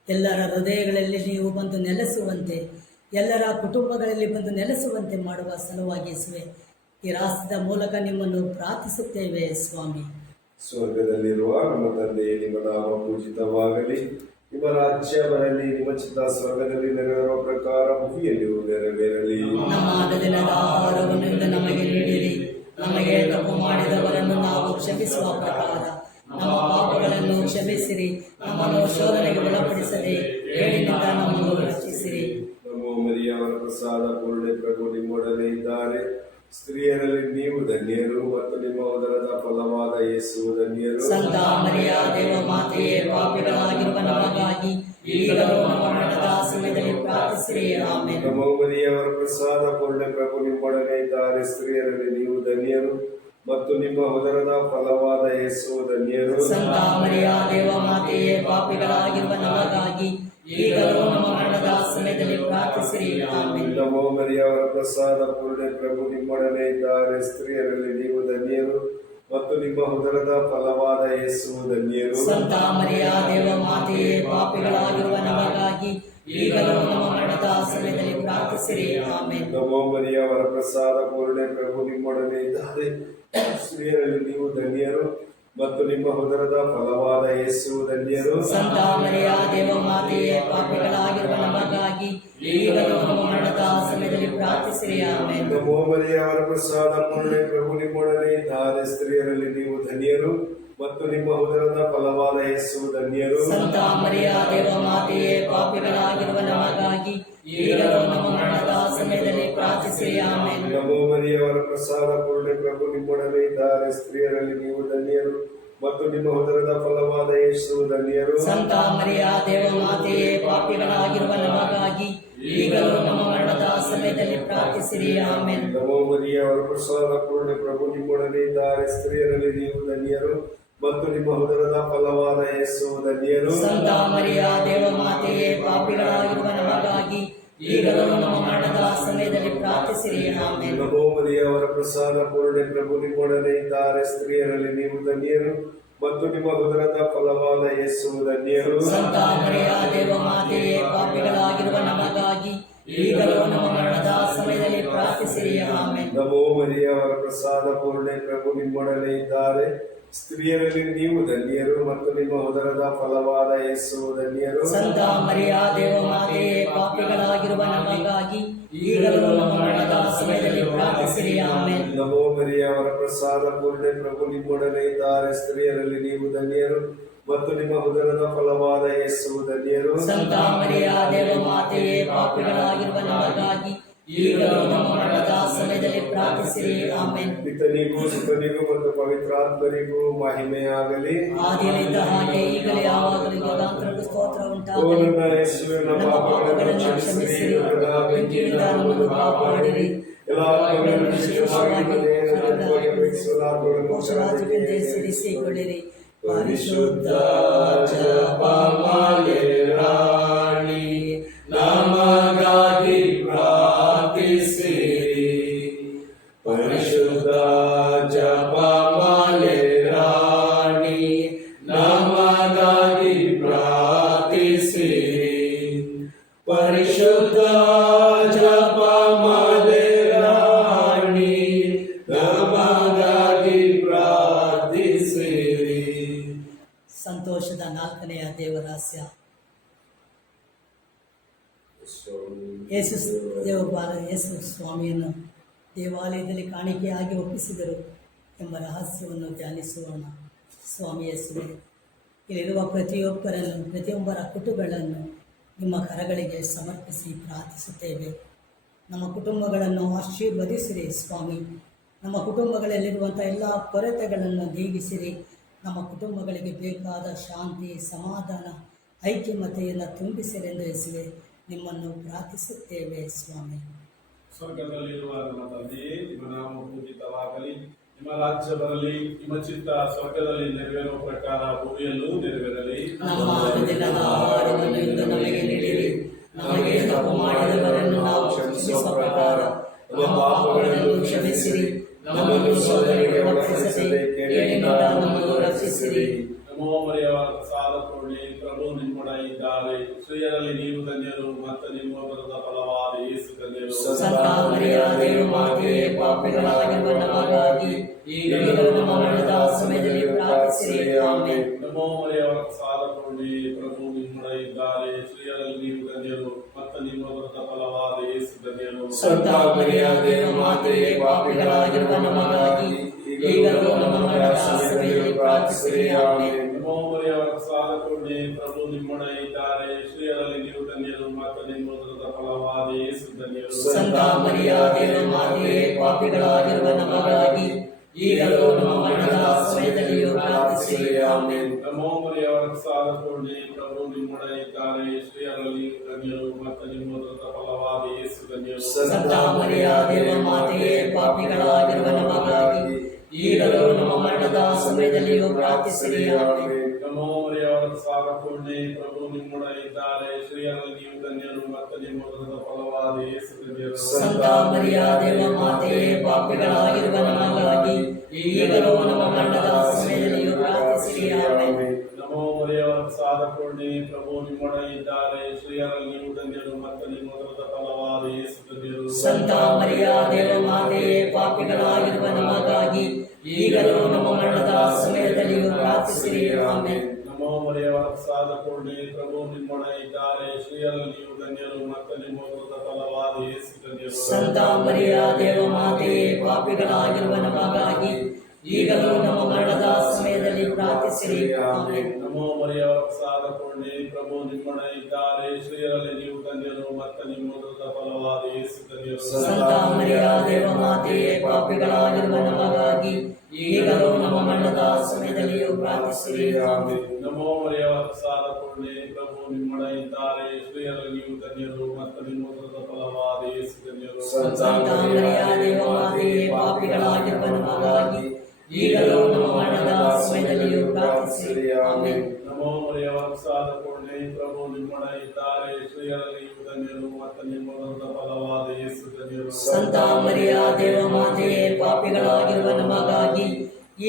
ಎಲ್ಲರ ಹೃದಯಗಳಲ್ಲಿ ನೀವು ಬಂದು ನೆಲೆಸುವಂತೆ, ಎಲ್ಲರ ಕುಟುಂಬಗಳಲ್ಲಿ ಬಂದು ನೆಲೆಸುವಂತೆ ಮಾಡುವ ಸಲುವಾಗಿ ಯೇಸುವೆ, ಈ ರಹಸ್ಯದ ಮೂಲಕ ನಿಮ್ಮನ್ನು ಪ್ರಾರ್ಥಿಸುತ್ತೇವೆ ಸ್ವಾಮಿ. ಸ್ವರ್ಗದಲ್ಲಿರುವ ನಮ್ಮ ತಂದೆಯೇ, ನಿಮ್ಮ ನಾಮ ಪೂಜಿತವಾಗಲಿ, ನಿಮ್ಮ ರಾಜ್ಯ ಬರಲಿ, ನಿಮ್ಮ ಚಿತ್ತ ಸ್ವರ್ಗದಲ್ಲಿ ನೆರವೇರುವ ಪ್ರಕಾರ ಭೂಮಿಯಲ್ಲಿಯೂ ನೆರವೇರಲಿ. ನಮ್ಮ ದಿನದ ಆಹಾರವನ್ನು ಇಂದು ನಮಗೆ ನೀಡಿರಿ, ನಮಗೆ ತಪ್ಪು ಮಾಡಿದವರನ್ನು ನಾವು ಕ್ಷಮಿಸುವ ಪ್ರಕಾರ ನಮ್ಮ ಪಾಪಗಳನ್ನು ಕ್ಷಮಿಸಿರಿ, ನಮ್ಮನ್ನು ಶೋಧನೆಗೆ ಒಳಪಡಿಸದೆ ಕೇಡಿನಿಂದ ನಮ್ಮನ್ನು ರಕ್ಷಿಸಿರಿ. ನಮೋ ಮರಿಯವರ ಪ್ರಸಾದ ಪೂರ್ಣೆ, ಪ್ರಭು ನಿಮ್ಮೊಡನೆ ಇದ್ದಾರೆ, ಸ್ತ್ರೀಯರಲ್ಲಿ ನೀವು ಧನ್ಯರು ಮತ್ತು ನಿಮ್ಮ ಉದರದ ಫಲವಾದ ಯೇಸು ಧನ್ಯರು. ಸಂತ ಮರಿಯ ದೇವ ಮಾತೆಯೇ, ಪಾಪಿಗಳಾಗಿರುವ ನಮಗಾಗಿ ಈಗಲೂ ನಮ್ಮ ಮರಣದ ಸಮಯದಲ್ಲಿ ಪ್ರಾರ್ಥಿಸಿರಿ. ಆಮೆನ್. ನಮೋ ಮರಿಯವರ ಪ್ರಸಾದ ಪೂರ್ಣೆ, ಪ್ರಭು ನಿಮ್ಮೊಡನೆ ಇದ್ದಾರೆ, ಸ್ತ್ರೀಯರಲ್ಲಿ ನೀವು ಧನ್ಯರು ಮತ್ತು ನಿಮ್ಮ ಉದರದ ಫಲವಾದ ಯೇಸು ಧನ್ಯರು. ಸಂತ ಮರಿಯ ದೇವ ಮಾತೆಯೇ, ಪಾಪಿಗಳಾಗಿರುವ ನಮಗಾಗಿ ಈಗಲೂ ನಮ್ಮ ಮರಣದ ಸಮಯದಲ್ಲಿ ಪ್ರಾರ್ಥಿಸಿರಿ. ಆಮೆನ್. ನಮೋ ಮರಿಯವರ ಪ್ರಸಾದ ಪೂರ್ಣೆ, ಪ್ರಭು ನಿಮ್ಮೊಡನೆ ಇದ್ದಾರೆ, ಸ್ತ್ರೀಯರಲ್ಲಿ ನೀವು ಧನ್ಯರು ಮತ್ತು ನಿಮ್ಮ ಉದರದ ಫಲವಾದ ಯೇಸು ಧನ್ಯರು. ಸಂತ ಮರಿಯ ದೇವ ಮಾತೆಯೇ, ಪಾಪಿಗಳಾಗಿರುವ ನಮಗಾಗಿ ಈಗಲೂ ನಮ್ಮ ಮರಣದ ಸಮಯದಲ್ಲಿ ಪ್ರಾರ್ಥಿಸಿರಿ. ಆಮೆನ್. ನಮೋ ಮರಿಯವರ ಪ್ರಸಾದ ಪೂರ್ಣೆ, ಪ್ರಭು ನಿಮ್ಮೊಡನೆ ಇದ್ದಾರೆ, ಸ್ತ್ರೀಯರಲ್ಲಿ ನೀವು ಧನ್ಯರು ಮತ್ತು ನಿಮ್ಮ ಉದರದ ಫಲವಾದ ಯೇಸು ಧನ್ಯರು. ಸಂತ ಮರಿಯ ದೇವ ಮಾತೆಯೇ, ಪಾಪಿಗಳಾಗಿರುವ ನಮಗಾಗಿ ಈಗಲೂ ನಮ್ಮ ಮರಣದ ಸಮಯದಲ್ಲಿ ಪ್ರಾರ್ಥಿಸಿರಿ. ಆಮೆನ್. ನಮೋ ಮರಿಯವರ ಪ್ರಸಾದ ಪೂರ್ಣೆ, ಪ್ರಭು ನಿಮ್ಮೊಡನೆ ಇದ್ದಾರೆ, ಸ್ತ್ರೀಯರಲ್ಲಿ ನೀವು ಧನ್ಯರು ಮತ್ತು ನಿಮ್ಮ ಉದರದ ಫಲವಾದ ಯೇಸು ಧನ್ಯರು. ಸಂತ ಮರಿಯ ದೇವ ಮಾತೆಯೇ, ಪಾಪಿಗಳಾಗಿರುವ ನಮಗಾಗಿ ಈಗಲೂ ನಮ್ಮ ಮರಣದ ಸಮಯದಲ್ಲಿ ಪ್ರಾರ್ಥಿಸಿರಿ. ಆಮೆನ್. ನಮೋ ಮರಿಯವರ ಪ್ರಸಾದ ಪೂರ್ಣೆ, ಪ್ರಭು ನಿಮ್ಮೊಡನೆ ಇದ್ದಾರೆ, ಸ್ತ್ರೀಯರಲ್ಲಿ ನೀವು ಧನ್ಯರು ಮತ್ತು ನಿಮ್ಮ ಉದರದ ಫಲವಾದ ಯೇಸು ಧನ್ಯರು. ಸಂತ ಮರಿಯ ದೇವ ಮಾತೆಯೇ, ಪಾಪಿಗಳಾಗಿರುವ ನಮಗಾಗಿ ಈಗಲೂ ನಮ್ಮ ಮರಣದ ಸಮಯದಲ್ಲಿ ಪ್ರಾರ್ಥಿಸಿರಿ. ಆಮೆನ್. ನಮೋ ಮರಿಯವರ ಪ್ರಸಾದ ಪೂರ್ಣೆ, ಪ್ರಭು ನಿಮ್ಮೊಡನೆ ಇದ್ದಾರೆ, ಸ್ತ್ರೀಯರಲ್ಲಿ ನೀವು ಧನ್ಯರು ಮತ್ತು ನಿಮ್ಮ ಉದರದ ಫಲವಾದ ಯೇಸು ಧನ್ಯರು. ಸಂತ ಮರಿಯ ದೇವ ಮಾತೆಯೇ, ಪಾಪಿಗಳಾಗಿರುವ ನಮಗಾಗಿ ಈಗಲೂ ನಮ್ಮ ಮರಣದ ಸಮಯದಲ್ಲಿ ಪ್ರಾರ್ಥಿಸಿರಿ. ಆಮೆನ್. ನಮೋ ಮರಿಯವರ ಪ್ರಸಾದ ಪೂರ್ಣೆ, ಪ್ರಭು ನಿಮ್ಮೊಡನೆ ಇದ್ದಾರೆ, ಸ್ತ್ರೀಯರಲ್ಲಿ ನೀವು ಧನ್ಯರು ಮತ್ತು ನಿಮ್ಮ ಉದರದ ಫಲವಾದ ಯೇಸು ಧನ್ಯರು. ಸಂತ ಮರಿಯ ದೇವ ಮಾತೆಯೇ, ಪಾಪಿಗಳಾಗಿರುವ ನಮಗಾಗಿ ಈಗಲೂ ನಮ್ಮ ಮರಣದ ಸಮಯದಲ್ಲಿ ಪ್ರಾರ್ಥಿಸಿರಿ. ಆಮೆನ್. ನಮೋ ಮರಿಯವರ ಪ್ರಸಾದ ಪೂರ್ಣೆ, ಪ್ರಭು ನಿಮ್ಮೊಡನೆ ಇದ್ದಾರೆ, ಸ್ತ್ರೀಯರಲ್ಲಿ ನೀವು ಧನ್ಯರು ಮತ್ತು ನಿಮ್ಮ ಉದರದ ಫಲವಾದ ಯೇಸು ಧನ್ಯರು. ಸಂತ ಮರಿಯ ದೇವ ಮಾತೆಯೇ, ಪಾಪಿಗಳಾಗಿರುವ ನಮಗಾಗಿ ಈಗಲೂ ನಮ್ಮ ಮರಣದ ಸಮಯದಲ್ಲಿ ಪ್ರಾರ್ಥಿಸಿರಿ. ಆಮೆನ್. ನಮೋ ಮರಿಯವರ ಪ್ರಸಾದ ಪೂರ್ಣೆ, ಪ್ರಭು ನಿಮ್ಮೊಡನೆ ಇದ್ದಾರೆ, ಸ್ತ್ರೀಯರಲ್ಲಿ ನೀವು ಧನ್ಯರು ಮತ್ತು ನಿಮ್ಮ ಉದರದ ಫಲವಾದ ಯೇಸು ಧನ್ಯರು. ಸಂತ ಮರಿಯ ದೇವ ಮಾತೆಯೇ, ಪಾಪಿಗಳಾಗಿರುವ ನಮಗಾಗಿ ಈಗಲೂ ನಮ್ಮ ಮರಣದ ಸಮಯದಲ್ಲಿ ಪ್ರಾರ್ಥಿಸಿರಿ. ಆಮೆನ್. ಪಿತನಿಗೂ ಸುತನಿಗೂ ಮತ್ತು ಪವಿತ್ರಾತ್ಮನಿಗೂ ಮಹಿಮೆಯಾಗಲಿ, ಆದಿಯಲ್ಲಿದ್ದ ಹಾಗೆ ಈಗಲೇ ಯಾವಾಗಲೂ ಯುಗಾಂತರಕ್ಕೂ ಸ್ತೋತ್ರ ಓ ಉಂಟಾಗಲಿ. ನನ್ನ ಯೇಸುವೆ, ನಮ್ಮ ಪಾಪಗಳನ್ನು ಕ್ಷಮಿಸಿರಿ, ಬೆಂಕಿಯಿಂದ ನಮ್ಮನ್ನು ಕಾಪಾಡಿರಿ, ಎಲ್ಲ ಆತ್ಮಗಳನ್ನು ವಿಶೇಷವಾಗಿ ಮೋಕ್ಷರಾಜ್ಯಕ್ಕೆ ಸೇರಿಸಿಕೊಳ್ಳಿರಿ. ಪರಿಶುದ್ಧ ಜಪಮಾಲೆ ರಾಣಿ, ನಮಗಾಗಿ ಪ್ರಾರ್ಥಿಸಿರಿ. ಪರಿಶುದ್ಧ ಜಪಮಾಲೆ ರಾಣಿ, ನಮಗಾಗಿ ಪ್ರಾರ್ಥಿಸಿರಿ. ಪರಿಶುದ್ಧ ಜಪಮಾಲೆ ರಾಣಿ, ನಮಗಾಗಿ ಪ್ರಾರ್ಥಿಸಿರಿ. ಸಂತೋಷದ ನಾಲ್ಕನೆಯ ದೇವರಹಸ್ಯ, ಯೇಸು ಸ್ವಾಮಿಯನ್ನು ದೇವಾಲಯದಲ್ಲಿ ಕಾಣಿಕೆಯಾಗಿ ಒಪ್ಪಿಸಿದರು ಎಂಬ ರಹಸ್ಯವನ್ನು ಧ್ಯಾನಿಸೋಣ. ಸ್ವಾಮಿ ಯೇಸುವೆ, ಇಲ್ಲಿರುವ ಪ್ರತಿಯೊಬ್ಬರ ಕುಟುಂಬಗಳನ್ನು ನಿಮ್ಮ ಕರಗಳಿಗೆ ಸಮರ್ಪಿಸಿ ಪ್ರಾರ್ಥಿಸುತ್ತೇವೆ. ನಮ್ಮ ಕುಟುಂಬಗಳನ್ನು ಆಶೀರ್ವದಿಸಿರಿ ಸ್ವಾಮಿ. ನಮ್ಮ ಕುಟುಂಬಗಳಲ್ಲಿರುವಂಥ ಎಲ್ಲ ಕೊರತೆಗಳನ್ನು ನೀಗಿಸಿರಿ. ನಮ್ಮ ಕುಟುಂಬಗಳಿಗೆ ಬೇಕಾದ ಶಾಂತಿ, ಸಮಾಧಾನ, ಐಕ್ಯಮತೆಯನ್ನು ತುಂಬಿಸಿರೆಂದು ಯೇಸುವೆ ನಿಮ್ಮನ್ನು ಪ್ರಾರ್ಥಿಸುತ್ತೇವೆ ಸ್ವಾಮಿ. ಸ್ವರ್ಗದಲ್ಲಿರುವ ನಮ್ಮ ತಂದೆಯೇ, ನಿಮ್ಮ ನಾಮ ಪೂಜಿತವಾಗಲಿ, ನಿಮ್ಮ ರಾಜ್ಯ ಬರಲಿ, ನಿಮ್ಮ ಚಿತ್ತ ಸ್ವರ್ಗದಲ್ಲಿ ನೆರವೇರುವ ಪ್ರಕಾರ ಭೂಮಿಯಲ್ಲೂ ನೆರವೇರಲಿ. ನಮ್ಮ ದಿನದ ಆಹಾರವನ್ನು ಇಂದು ನಮಗೆ ನೀಡಿರಿ, ನಮಗೆ ತಪ್ಪು ಮಾಡಿದವರನ್ನು ನಾವು ಕ್ಷಮಿಸುವ ಪ್ರಕಾರ ನಮ್ಮ ಧನ್ಯರು. ಸಂತ ಮರಿಯ ದೇವ ಮಾತೆಯೇ, ಪಾಪಿಗಳಾಗಿರುವ ನಮಗಾಗಿ ಈಗಲೂ ನಮ್ಮ ಮರಣದ ಸಮಯದಲ್ಲಿ ಪ್ರಾರ್ಥಿಸಿರಿ. ಆಮೆನ್. ನಮೋ ಮರಿಯವರ ಸಾಲ ಕೊಂಡಿ ಪ್ರಭು ನಿಮ್ಮೊಡನೆ ಇದ್ದಾರೆ, ಸ್ತ್ರೀಯರಲ್ಲಿ ನೀವು ಧನ್ಯರು ಮತ್ತು ನಿಮ್ಮ ಉದರದ ಫಲವಾದ ಯೇಸು ಧನ್ಯರು. ಸಂತ ಮರಿಯ ದೇವ ಮಾತೆಯೇ, ಪಾಪಿಗಳಾಗಿರುವ ನಮಗಾಗಿ ಈಗಲೂ ನಮ್ಮ ಮರಣದ ಸಮಯದಲ್ಲಿ ಪ್ರಾರ್ಥಿಸಿರಿ. ಆಮೆನ್. ನಮೋ ಮರಿಯವರ ಸಾಲ ಕೊಂಡಿ ಪ್ರಭು ನಿಮ್ಮೊಡನೆ ಇದ್ದಾರೆ, ಸ್ತ್ರೀಯರಲ್ಲಿ ನೀವು ಧನ್ಯರು ಮತ್ತು ನಿಮ್ಮ ಉದರದ ಫಲವಾದ ಯೇಸು ಧನ್ಯರು. ಸಂತ ಮರಿಯ ದೇವ ಮಾತೆಯೇ, ಪಾಪಿಗಳಾಗಿರುವ ನಮಗಾಗಿ ಈಗಲೂ ನಮ್ಮ ಮರಣದ ಸಮಯದಲ್ಲಿಯೂ ಪ್ರಾರ್ಥಿಸಿರಿ. ಆಮೆನ್. ನಮೋ ಮರಿಯವರ ಸಾಲ ಕೊಂಡಿ ಪ್ರಭು ನಿಮ್ಮೊಡನೆ ಇದ್ದಾರೆ, ಸ್ತ್ರೀಯರಲ್ಲಿ ನೀವು ಧನ್ಯರು ಮತ್ತು ನಿಮ್ಮ ಉದರದ ಫಲವಾದ ಯೇಸು ಧನ್ಯರು. ಸಂತ ಮರಿಯ ದೇವ ಮಾತೆಯೇ, ಪಾಪಿಗಳಾಗಿರುವ ನಮಗಾಗಿ ಈಗಲೂ ನಮ್ಮ ಮರಣದ ಸಮಯದಲ್ಲಿಯೂ ಪ್ರಾರ್ಥಿಸಿರಿ. ಆಮೆನ್. ನಮೋ ಮರಿಯವರ ಸಾಲ ಕೊಂಡಿ ಪ್ರಭು ನಿಮ್ಮೊಡನೆ ಇದ್ದಾರೆ, ಸ್ತ್ರೀಯರಲ್ಲಿ ನೀವು ಧನ್ಯರು ಮತ್ತು ನಿಮ್ಮ ಉದರದ ಫಲವಾದ ಯೇಸು ಧನ್ಯರು. ಸಂತ ಮರಿಯ ದೇವ ಮಾತೆಯೇ, ಪಾಪಿಗಳಾಗಿರುವ ನಮಗಾಗಿ ಈಗಲೂ ನಮ್ಮ ಮರಣದ ಸಮಯದಲ್ಲಿಯೂ ಪ್ರಾರ್ಥಿಸಿರಿ. ಆಮೆನ್. ನಮೋ ಮರಿಯವರ ಸಾಲ ಕೊಂಡಿ ಪ್ರಭು ನಿಮ್ಮೊಡನೆ ಇದ್ದಾರೆ, ಸ್ತ್ರೀಯರಲ್ಲಿ ನೀವು ಧನ್ಯರು ಮತ್ತು ನಿಮ್ಮ ಉದರದ ಫಲವಾದ ಯೇಸು ಧನ್ಯರು. ಸಂತ ಮರಿಯ ದೇವ ಮಾತೆಯೇ, ಪಾಪಿಗಳಾಗಿರುವ ನಮಗಾಗಿ ಈಗಲೂ ನಮ್ಮ ಮರಣದ ಸಮಯದಲ್ಲಿಯೂ ಪ್ರಾರ್ಥಿಸಿರಿ. ಆಮೆನ್. ನಮೋ ಮರಿಯವರ ಸಾಲ ಕೊಂಡಿ ಪ್ರಭು ನಿಮ್ಮೊಡನೆ ಇದ್ದಾರೆ, ಸ್ತ್ರೀಯರಲ್ಲಿ ನೀವು ಧನ್ಯರು ಮತ್ತು ನಿಮ್ಮ ಉದರದ ಫಲವಾದ ಯೇಸು ಧನ್ಯರು. ಸಂತ ಮರಿಯ ದೇವ ಮಾತೆಯೇ, ಪಾಪಿಗಳಾಗಿರುವ ನಮಗಾಗಿ ಈಗಲೂ ನಮ್ಮ ಮರಣದ ಸಮಯದಲ್ಲಿ ಪ್ರಾರ್ಥಿಸಿರಿ. ಆಮೆನ್. ನಮೋ ಮರಿಯವರ ಸಾಲ ಕೊಂಡಿ ಪ್ರಭು ನಿಮ್ಮೊಡನೆ ಇದ್ದಾರೆ, ಸ್ತ್ರೀಯರಲ್ಲಿ ನೀವು ಧನ್ಯರು ಮತ್ತು ನಿಮ್ಮ ಉದರದ ಫಲವಾದ ಯೇಸು ಧನ್ಯರು. ಸಂತ ಮರಿಯ ದೇವ ಮಾತೆಯೇ, ಪಾಪಿಗಳಾಗಿರುವ ನಮಗಾಗಿ ಈಗಲೂ ನಮ್ಮ ಮರಣದ ಸಮಯದಲ್ಲಿಯೂ ಪ್ರಾರ್ಥಿಸಿರಿ. ಆಮೆನ್. ನಮೋ ಮರಿಯವರ ಸಾಲ ಕೊಂಡಿ ಪ್ರಭು ನಿಮ್ಮೊಡನೆ ಇದ್ದಾರೆ, ಸ್ತ್ರೀಯರಲ್ಲಿ ನೀವು ಧನ್ಯರು ಮತ್ತು ನಿಮ್ಮ ಉದರದ ಫಲವಾದ ಯೇಸು ಧನ್ಯರು. ಸಂತ ಮರಿಯ ದೇವ ಮಾತೆಯೇ, ಪಾಪಿಗಳಾಗಿರುವ ನಮಗಾಗಿ ಈಗಲೂ ನಮ್ಮ ಮರಣದ ಸಮಯದಲ್ಲಿಯೂ ಪ್ರಾರ್ಥಿಸಿರಿ. ಆಮೆನ್. ನಮೋ ಮರಿಯವರ ಸಾಲ ಕೊಂಡಿ ಪ್ರಭು ನಿಮ್ಮೊಡನೆ ಇದ್ದಾರೆ, ಸ್ತ್ರೀಯರಲ್ಲಿ ನೀವು ಧನ್ಯರು ಮತ್ತು ನಿಮ್ಮ ಉದರದ ಫಲವಾದ ಯೇಸು ಧನ್ಯರು. ಸಂತ ಮರಿಯ ದೇವ ಮಾತೆಯೇ, ಪಾಪಿಗಳಾಗಿರುವ ನಮಗಾಗಿ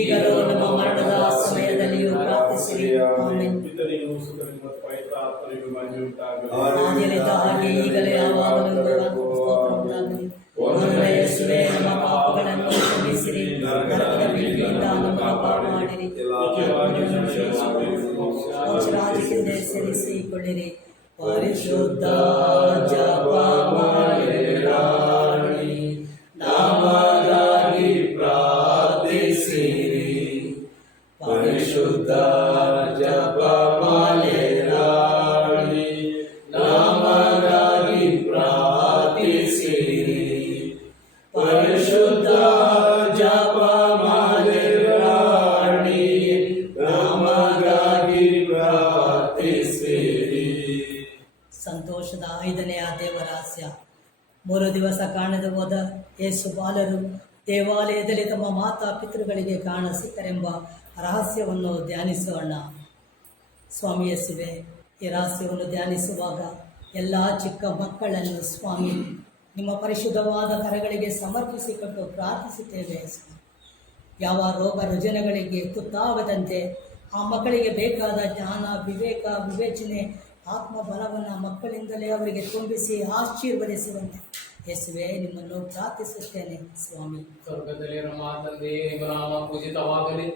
ಈಗಲೂ ನಮ್ಮ ಮರಣದ ಸಮಯದಲ್ಲಿಯೂ ಪ್ರಾರ್ಥಿಸಿರಿ. ಆಮೆನ್. ಪಿತನಿಗೂ ಸುತನಿಗೂ ಮತ್ತು ಪವಿತ್ರಾತ್ಮನಿಗೂ ಮಹಿಮೆ ಉಂಟಾಗಲಿ. ಆದಿಯಲ್ಲಿದ್ದ ಹಾಗೆ ಈಗಲೇ ಯಾವಾಗಲೂ ಸ್ತೋತ್ರ ಉಂಟಾಗಲಿ. ಓ ನನ್ನ ಯೇಸುವೇ, ನಮ್ಮ ಪಾಪಗಳನ್ನು ಕ್ಷಮಿಸಿರಿ, ನರಕದ ಬೆಂಕಿಯಿಂದ ನಮ್ಮನ್ನು ಕಾಪಾಡಿರಿ, ಮೋಕ್ಷ ರಾಜ್ಯಕ್ಕೆಂದೇ ಸೇರಿಸಿಕೊಳ್ಳಿರಿ. ಪರಿಶುದ್ಧ ಜಪಮಾಲೆರಾಣಿ, ನಮಗಾಗಿ ಪ್ರಾರ್ಥಿಸಿರಿ. ಪರಿಶುದ್ಧ ಜಪಮಾಲೆರಾಣಿ, ನಮಗಾಗಿ ಪ್ರಾರ್ಥಿಸಿರಿ. ಪರಿಶುದ್ಧ ಜಪಮಾಲೆರಾಣಿ, ನಮಗಾಗಿ ಪ್ರಾರ್ಥಿಸಿರಿ. ಸಂತೋಷದ 5ನೆಯ ದೇವರಹಸ್ಯ. 3 ದಿವಸ ಕಾಣದೆ ಹೋದ ಯೇಸು ಬಾಲರು ದೇವಾಲಯದಲ್ಲಿ ತಮ್ಮ ಮಾತಾ ಪಿತೃಗಳಿಗೆ ಕಾಣ ಸಿಕ್ಕರೆಂಬ ರಹಸ್ಯವನ್ನು ಧ್ಯಾನಿಸೋಣ. ಸ್ವಾಮಿ ಯೇಸುವೆ, ಈ ರಹಸ್ಯವನ್ನು ಧ್ಯಾನಿಸುವಾಗ ಎಲ್ಲ ಚಿಕ್ಕ ಮಕ್ಕಳನ್ನು ಸ್ವಾಮಿ ನಿಮ್ಮ ಪರಿಶುದ್ಧವಾದ ಕರಗಳಿಗೆ ಸಮರ್ಪಿಸಿಕೊಟ್ಟು ಪ್ರಾರ್ಥಿಸುತ್ತೇವೆ. ಯಾವ ರೋಗ ರುಜಿನಗಳಿಗೆ ತುತ್ತಾಗದಂತೆ ಆ ಮಕ್ಕಳಿಗೆ ಬೇಕಾದ ಜ್ಞಾನ, ವಿವೇಕ, ವಿವೇಚನೆ, ಆತ್ಮಬಲವನ್ನು ಮಕ್ಕಳಿಂದಲೇ ಅವರಿಗೆ ತುಂಬಿಸಿ ಆಶೀರ್ವದಿಸುವಂತೆ ಯೇಸುವೆ ನಿಮ್ಮನ್ನು ಪ್ರಾರ್ಥಿಸುತ್ತೇನೆ. ಸ್ವಾಮಿ, ಸ್ವರ್ಗದಲ್ಲಿರುವ ನಮ್ಮ ತಂದೆಯೇ, ನಿಮ್ಮ ನಾಮ ಪೂಜಿತವಾಗಲಿ,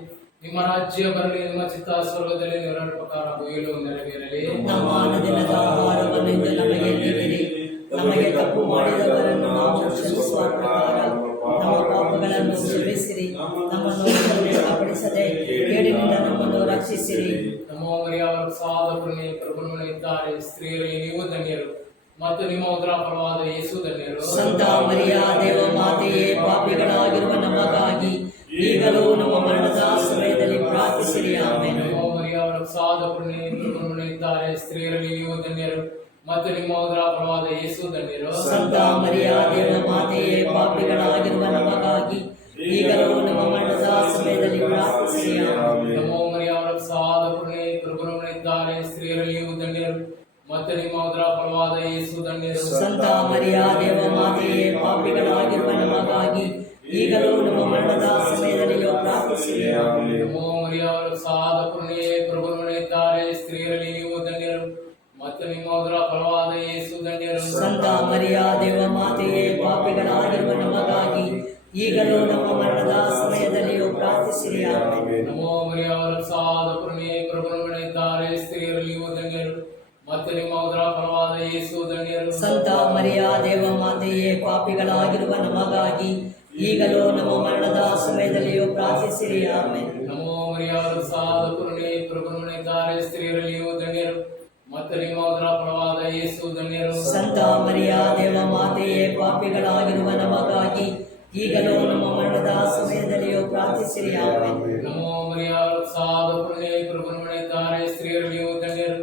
ನಿಮ್ಮ ರಾಜ್ಯ ಬರಲಿ, ನಿಮ್ಮ ಚಿತ್ತ ಸ್ವರ್ಗದಲ್ಲಿ ನೆರವೇರುವ ಪ್ರಕಾರ ಭೂಮಿಯಲ್ಲೂ ನೆರವೇರಲಿ. ನಮ್ಮ ಅನುದಿನದ ಆಹಾರವನ್ನು ಇಂದು ನಮಗೆ ನೀಡಿರಿ. ನಮಗೆ ತಪ್ಪು ಮಾಡಿದವರನ್ನು ನಾವು ಕ್ಷಮಿಸುವ ಪ್ರಕಾರ ನಮ್ಮ ಪಾಪಗಳನ್ನು ಕ್ಷಮಿಸಿರಿ. ನಮ್ಮನ್ನು ಕಾಪಾಡಿಸದೆ ಕೇಡಿನಿಂದ ನಮ್ಮನ್ನು ರಕ್ಷಿಸಿರಿ. ನಮೋ ಮರಿಯವರ ಸಾದ ಕರುಣೆ ಪ್ರಭುವನ್ನು ಇದ್ದಾರೆ, ಸ್ತ್ರೀಯರಲ್ಲಿ ನೀವು ಧನ್ಯರು ಮತ್ತು ನಿಮ್ಮ ಉದರ ಫಲವಾದ ಯೇಸು ಧನ್ಯರು. ಸಂತ ಮರಿಯ ದೇವ ಮಾತೆಯೇ, ಪಾಪಿಗಳಾಗಿರುವ ನಮಗಾಗಿ ಈಗಲೂ ನಮ್ಮ ಮರಣದ ಸಮಯದಲ್ಲಿ ಪ್ರಾರ್ಥಿಸಿರಿ. ಆಮೆನ್. ನಮೋ ಮರಿಯವರ ಸಾದ ಕರುಣೆ ಪ್ರಭುವನ್ನು ಇದ್ದಾರೆ, ಸ್ತ್ರೀಯರಲ್ಲಿ ನೀವು ಧನ್ಯರು ಮತ್ತು ನಿಮ್ಮ ಉದರ ಫಲವಾದ ಯೇಸು ಧನ್ಯರು. ಸಂತ ಮರಿಯ ದೇವ ಮಾತೆಯೇ, ಪಾಪಿಗಳಾಗಿರುವ ನಮಗಾಗಿ ಈಗಲೂ ನಮ್ಮ ಮರಣದ ಸಮಯದಲ್ಲಿ ಪ್ರಾರ್ಥಿಸಿರಿ. ಆಮೆನ್. ನಮೋ ಮರಿಯವರ ಸಾದ ಕರುಣೆ ಪ್ರಭುವನ್ನು ಇದ್ದಾರೆ, ಸ್ತ್ರೀಯರಲ್ಲಿ ನೀವು ಧನ್ಯರು ಮತ್ತು ನಿಮ್ಮ ಉದರ ಫಲವಾದ ಯೇಸು ಧನ್ಯರು. ಸಂತ ಮರಿಯ ದೇವ ಮಾತೆಯೇ, ಪಾಪಿಗಳಾಗಿರುವ ನಮಗಾಗಿ ಈಗಲೂ ನಮ್ಮ ಮರಣದ ಸಮಯದಲ್ಲಿ ಪ್ರಾರ್ಥಿಸಿರಿ. ಆಮೆನ್. ನಮೋ ಮರಿಯವರ ಸಾದ ಕರುಣೆ ಪ್ರಭುವನ್ನು ಇದ್ದಾರೆ, ಸ್ತ್ರೀಯರಲ್ಲಿ ನೀವು ಧನ್ಯರು ಮತ್ತು ನಿಮ್ಮ ಉದರ ಫಲವಾದ ಯೇಸು ಧನ್ಯರು. ಸಂತ ಮರಿಯ ದೇವ ಮಾತೆಯೇ, ಮಾತೆಯೇ ಪಾಪಿಗಳಾಗಿರುವ ನಮಗಾಗಿ ಈಗಲೂ ನಮ್ಮ ಮರಣದ ಸಮಯದಲ್ಲಿಯೂ ಪ್ರಾರ್ಥಿಸಿರಿ. ಆಮೆನ್. ನಮೋ ಮರಿಯವರಸಾದ ಕರುಣೆ ಪ್ರಭುಗಳಿದ್ದಾರೆ, ಸ್ತ್ರೀಯರಲ್ಲಿಯೂ ಧನ್ಯರು ಮತ್ತು ನಿಮ್ಮ ಉದರ ಫಲವಾದ ಯೇಸು ಧನ್ಯರು. ಸಂತ ಮರಿಯ ದೇವ ಮಾತೆಯೇ ಪಾಪಿಗಳಾಗಿರುವ ನಮಗಾಗಿ ಈಗಲೂ ನಮ್ಮ ಮರಣದ ಸಮಯದಲ್ಲಿಯೂ ಪ್ರಾರ್ಥಿಸಿರಿ. ಆಮೆನ್. ನಮೋ ಮರಿಯವರಸಾದ ಕರುಣೆ ಪ್ರಭುಗಳಿದ್ದಾರೆ, ಸ್ತ್ರೀಯರಲ್ಲಿಯೂ ಧನ್ಯರು ಮತ್ತು ನಿಮ್ಮ ಉದರ ಫಲವಾದ ಯೇಸು ಧನ್ಯರು. ಸಂತ ಮರಿಯ ದೇವ ಮಾತೆಯೇ ಪಾಪಿಗಳಾಗಿರುವ ನಮಗಾಗಿ ಈಗಲೂ ನಮ್ಮ ಮರಣದ ಸಮಯದಲ್ಲಿಯೂ ಪ್ರಾರ್ಥಿಸಿರಿ. ಆಮೆನ್. ನಮೋ ಮರಿಯವರಸಾದ ಕರುಣೆ ಪ್ರಭುಗಳಿದ್ದಾರೆ, ಸ್ತ್ರೀಯರಲ್ಲಿಯೂ ಧನ್ಯರು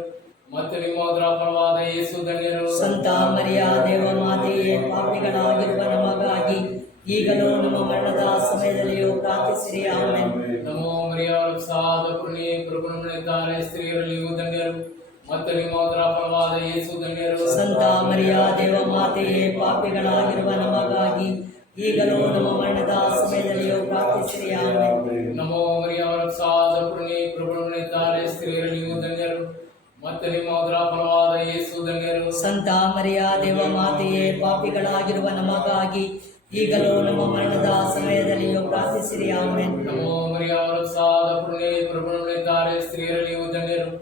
ಮತ್ತು ನಿಮ್ಮ ಉದರ ಫಲವಾದ ಯೇಸು ಧನ್ಯರು. ಸಂತ ಮರಿಯ ದೇವ ಮಾತೆಯೇ ಪಾಪಿಗಳಾಗಿರುವ ನಮಗಾಗಿ ಈಗಲೂ ನಮ್ಮ ಮರಣದ ಸಮಯದಲ್ಲಿಯೂ ಪ್ರಾರ್ಥಿಸಿರಿ. ಆಮೆನ್. ನಮೋ ಮರಿಯವರಸಾದ ಕರುಣೆ ಪ್ರಭುಗಳಿದ್ದಾರೆ, ಸ್ತ್ರೀಯರಲ್ಲಿಯೂ ಧನ್ಯರು ಮತ್ತು ನಿಮ್ಮ ಉದರ ಫಲವಾದ ಯೇಸು ಧನ್ಯರು. ಸಂತ ಮರಿಯ ದೇವ ಮಾತೆಯೇ ಪಾಪಿಗಳಾಗಿರುವ ನಮಗಾಗಿ ಈಗಲೂ ನಮ್ಮ ಮರಣದ ಸಮಯದಲ್ಲಿಯೂ ಪ್ರಾರ್ಥಿಸಿರಿ. ಆಮೆನ್. ನಮೋ ಮರಿಯವರಸಾದ ಕರುಣೆ ಪ್ರಭುಗಳಿದ್ದಾರೆ, ಸ್ತ್ರೀಯರಲ್ಲಿಯೂ ಧನ್ಯರು ಮತ್ತು ನಿಮ್ಮ ಉದರ ಫಲವಾದ ಯೇಸು ಧನ್ಯರು. ಸಂತ ಮರಿಯ ದೇವ ಮಾತೆಯೇ ಪಾಪಿಗಳಾಗಿರುವ ನಮಗಾಗಿ ಈಗಲೂ ನಮ್ಮ ಮರಣದ ಸಮಯದಲ್ಲಿಯೂ ಪ್ರಾರ್ಥಿಸಿರಿ. ಆಮೆನ್. ನಮೋ ಮರಿಯವರಸಾದ ಕರುಣೆ ಪ್ರಭುಗಳಿದ್ದಾರೆ, ಸ್ತ್ರೀಯರಲ್ಲಿಯೂ ಧನ್ಯರು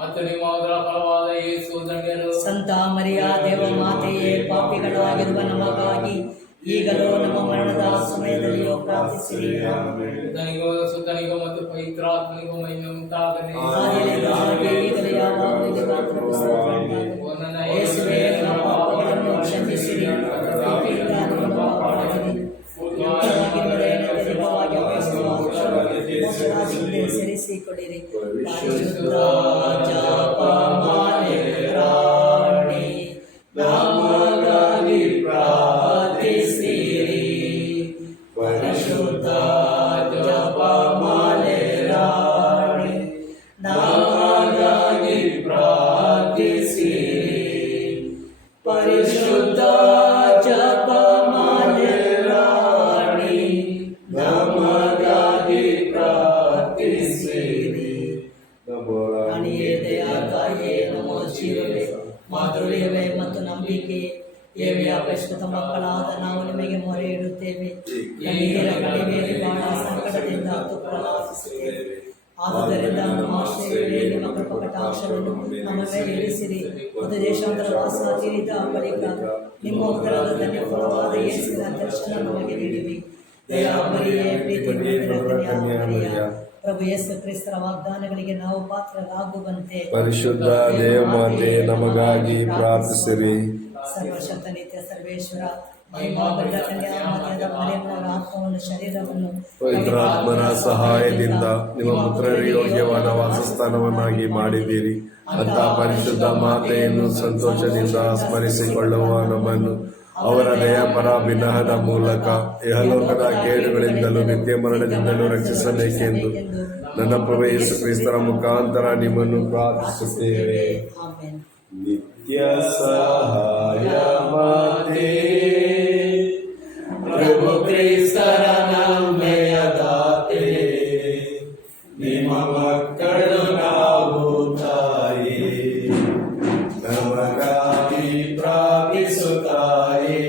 ಮತ್ತು ನಿಮ್ಮ ಉದರ ಫಲವಾದ ಯೇಸು ಧನ್ಯರು. ಸಂತ ಮರಿಯ ದೇವ ಮಾತೆಯೇ ಪಾಪಿಗಳಾಗಿರುವ ನಮಗಾಗಿ ಈಗಲೂ ನಮ್ಮ ಮರಣದ ಸಮಯದಲ್ಲಿಯೂ ಪ್ರಾರ್ಥಿಸಿರಿ. ಆಮೆನ್. ಸುತನಿಗೂ ಸುತನಿಗೂ ಮತ್ತು ಪವಿತ್ರಾತ್ಮನಿಗೂ ಮಹಿಮೆ ಉಂಟಾಗಲಿ. ಆದಿಯಲ್ಲಿ ಹಾಗೆ ಈಗಲೂ ಯಾವಾಗಲೂ ನಿರಂತರವೂ ಸ್ತೋತ್ರವಾಗಲಿ. ಓ ನನ್ನ ಯೇಸುವೇ, ನಮ್ಮ ಪಾಪಗಳನ್ನು ಕ್ಷಮಿಸಿರಿ, ಪ್ರೀತಿಯಿಂದ ನಮ್ಮನ್ನು ಕಾಪಾಡಿರಿ. ಮುಖ್ಯವಾಗಿ ನಿಮ್ಮ ದಯೆಯನ್ನು ಅತ್ಯಧಿಕವಾಗಿ ಅಪೇಕ್ಷಿಸುವ ಮೋಕ್ಷರಾಜ್ಯಕ್ಕೆ ಸೇರಿಸಿಕೊಳ್ಳಿರಿ. ಪರಿಶುದ್ಧ ಜಪಮಾಲೆ ರಾಣಿ, ನಮಗಾಗಿ ಪ್ರಾರ್ಥಿಸಿರಿ. ಪರಿಶುದ್ಧ ಜಪಮಾಲೆ ರಾಣಿ, ನಮಗಾಗಿ ಪ್ರಾರ್ಥಿಸಿರಿ. ಪರಿಶುದ್ಧ ಜಪಮಾಲೆ ರಾಣಿ, ನಮಗಾಗಿ ಪ್ರಾರ್ಥಿಸಿರಿ. ರಾಣಿಯೇ, ದಯಾ ತಾಯಿಯೇ, ನಮೋ ಜೀವವೇ, ಮಾಧುರ್ಯವೇ ಮತ್ತು ನಂಬಿಕೆ ಏವೆ ಅಪರಿಷ್ಕೃತ ಮಕ್ಕಳಾದ ನಾವು ನಿಮಗೆ ಮೊರೆ ಇಡುತ್ತೇವೆ. ಕಣ್ಣೀರ ಕಡಿಮೆಯಲ್ಲಿ ಬಹಳ ಸಂಕಟದಿಂದ ಪ್ರಲಾಪಿಸುತ್ತೇವೆ. ಆದುದರಿಂದ ನಮ್ಮ ಆಶ್ರಯವೇ ನಿಮ್ಮ ಕೃಪಾ ಕಟಾಕ್ಷವನ್ನು ನಮ್ಮ ಮೇಲೆ ಇರಿಸಿರಿ. ಮತ್ತು ದೇಶಾಂತರ ವಾಸ ತೀರಿದ ಬಳಿಕ ನಿಮ್ಮ ಉದರದ ಧನ್ಯ ಫಲವಾದ ಯೇಸುವಿನ ದರ್ಶನ ನಮಗೆ ನೀಡಿರಿ. ದಯಾಮರಿಯೇ, ಪ್ರೀತಿ ಕನ್ಯಾಮರಿಯ, ಪ್ರಭು ಯೇಸು ಕ್ರಿಸ್ತರ ವಾಗ್ದಾನಗಳಿಗೆ ನಾವು ಪಾತ್ರರಾಗುವಂತೆ ಪರಿಶುದ್ಧ ದೇವಮಾತೆ ನಮಗಾಗಿ ಪ್ರಾರ್ಥಿಸಿರಿ. ಸರ್ವಶಕ್ತ ನಿತ್ಯ ಸರ್ವೇಶ್ವರ ಮಹಿಮಾಭರಿತ ಕನ್ಯಾಮರಿಯದ ಮರಿಯಮ್ಮನವರ ಆತ್ಮವನ್ನು ಶರೀರವನ್ನು ಪವಿತ್ರಾತ್ಮನ ಸಹಾಯದಿಂದ ನಿಮ್ಮ ಪುತ್ರರ ಯೋಗ್ಯವಾದ ವಾಸಸ್ಥಾನವನ್ನಾಗಿ ಮಾಡಿದ್ದೀರಿ. ಅಂತ ಪರಿಶುದ್ಧ ಮಾತೆಯನ್ನು ಸಂತೋಷದಿಂದ ಸ್ಮರಿಸಿಕೊಳ್ಳುವ ನಮ್ಮನ್ನು ಅವರ ದಯಾಪರ ವಿನಹದ ಮೂಲಕ ಇಹಲೋಕದ ಕೇಡುಗಳಿಂದಲೂ ನಿತ್ಯ ಮರಣದಿಂದಲೂ ರಕ್ಷಿಸಬೇಕೆಂದು ನನ್ನ ಪ್ರಭು ಯೇಸು ಕ್ರಿಸ್ತರ ಮುಖಾಂತರ ನಿಮ್ಮನ್ನು ಪ್ರಾರ್ಥಿಸುತ್ತೇವೆ. ಆಮೆನ್. ನಿತ್ಯ ಸಹಾಯ ಮಾತೆ, ಪ್ರಭು ಕ್ರಿಸ್ತರ ನಂಬೆಯ ದಾತೆ, ನಿಮ್ಮ ಮಕ್ಕಳು ನಾವು ತಾಯಿ, ನಮಗಾಗಿ ಪ್ರಾರ್ಥಿಸುತ್ತಾಯೇ.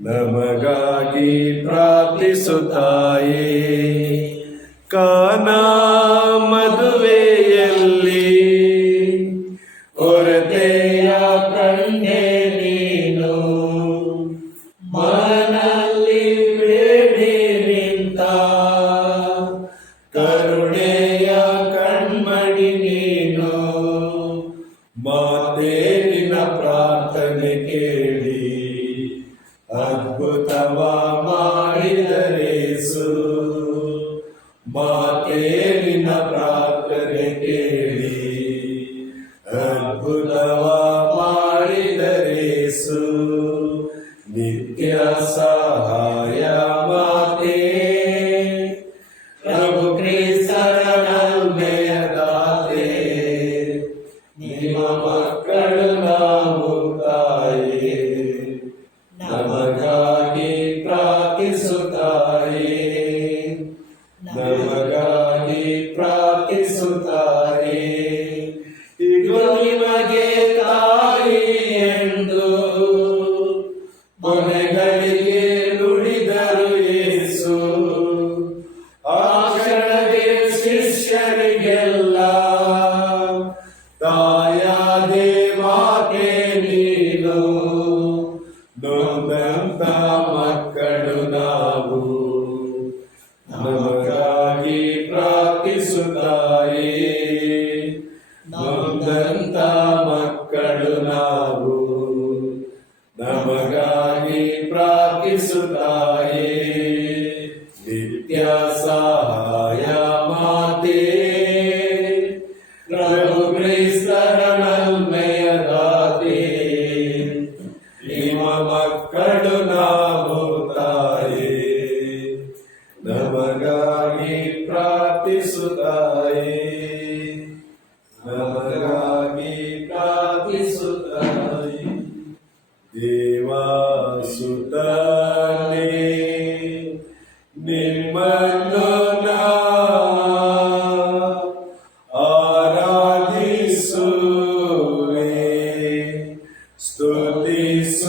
ನಮಗಾಗಿ ಪ್ರಾರ್ಥಿಸುತ್ತಾಯೇ. ಕಾನಾ ಮದುವೆಯಲ್ಲಿ ಕೊರತೆಯ ಕಂಡೆ ನೀನು, ಮನಲ್ಲಿ ಬೇಡಿ ನಿಂತ ಕರುಣೆಯ ಕಣ್ಮಣಿ ನೀನು. ಮಾತೆ ನಿನ್ನ ಪ್ರಾರ್ಥನೆ ಕೇಳಿ ಅದ್ಭುತವ ಮಾಡಿದರೇಸು. ಮಾತೆ ನಿನ್ನ ಪ್ರಾರ್ಥನೆ ಕೇಳಿ ಅದ್ಭುತವ ಮಾಡಿದರೇಸು. ನಿತ್ಯ ಸಹಾಯ ಮಾತೆ, ಪ್ರಭು ಕ್ರಿಸ್ತರ ನಂಬೆಯ ದಾತೆ, ನಿಮ್ಮ ಮಕ್ಕಳು ನಾವು ತಾಯೇ, ನಮಗಾಗಿ ಪ್ರಾರ್ಥಿಸುತ್ತಾಯೇ. ನಮಗಾಗಿ ಪ್ರಾರ್ಥಿಸುತ್ತಾಯೇ. ಇದು ನಿಮಗೆ ತಾಯಿ ಎಂದು ಕೊನೆಗಳಿಗೆ ನುಡಿದರು ಯೇಸು, ಆ ಕ್ಷಣವೇ ಶಿಷ್ಯರಿಗೆಲ್ಲ ತಾಯಾದೆ ಮಾತೆ ನೀನು, ನೊಂದಂತ ಮಕ್ಕಳು ನಾವು, ನಮಗಾಗಿ ಪ್ರಾರ್ಥಿಸುತ್ತಾಯೇ. ನೊಂದಂತ ಮಕ್ಕಳು ನಾವು, ನಮಗಾಗಿ ಪ್ರಾರ್ಥಿಸುತ್ತಾಯೇ. ನಿತ್ಯ ಸಹಾಯ ಮಾತೆ, ಪ್ರಭು ಕ್ರಿಸ್ತರ ನಲ್ಮೆಯ ದಾತೆ, ನಿಮ್ಮ ಮಕ್ಕಳು ನಾವು ತಾಯೇ, ನಮಗಾಗಿ ಪ್ರಾರ್ಥಿಸುತ್ತಾಯೇ, ನಮಗಾಗಿ ಪ್ರಾರ್ಥಿಸುತ್ತಾಯೇ. ದೇವಾಸುತನೇ ನಿಮ್ಮನ್ನು ನಾ ಆರಾಧಿಸುವೆ, ಸ್ತುತಿಸುವೆ.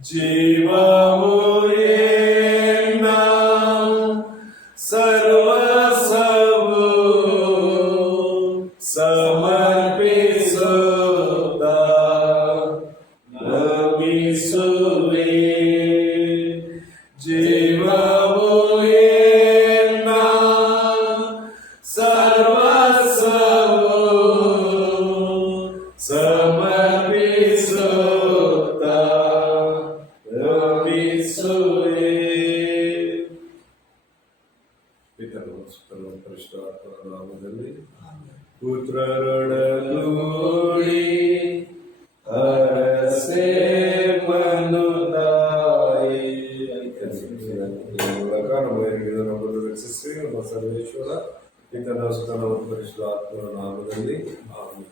ಜೀವವು ಎನ್ನ ಸರ್ವಸ್ವವು ಸಮರ್ಪಿಸುತ್ತ ನಮಿಸುವೆ. ಜೀವವು ಎನ್ನ ಸರ್ವಸ್ವವು ಸಮರ್ಪಿಸುತ್ತ ನಮಿಸುವೆ. ಪಿತನು ಸುತ್ತಲೂ ಪರಿಶುದ್ಧಾತ್ಮನ ನಾಮದಲ್ಲಿ ಪುತ್ರರೊಡಗೂಡಿ ಹರಸೆ ಮನುದಾಯಿ ಮೂಲಕ ನಮ್ಮನ್ನು ರಕ್ಷಿಸಿ ನಮ್ಮ ಸರ್ವೇಶ್ವರ ಪಿತನ ಸುತ್ತಲೂ ಪರಿಶುದ್ಧಾತ್ಮನ ನಾಮದಲ್ಲಿ ಆಮೆನ್.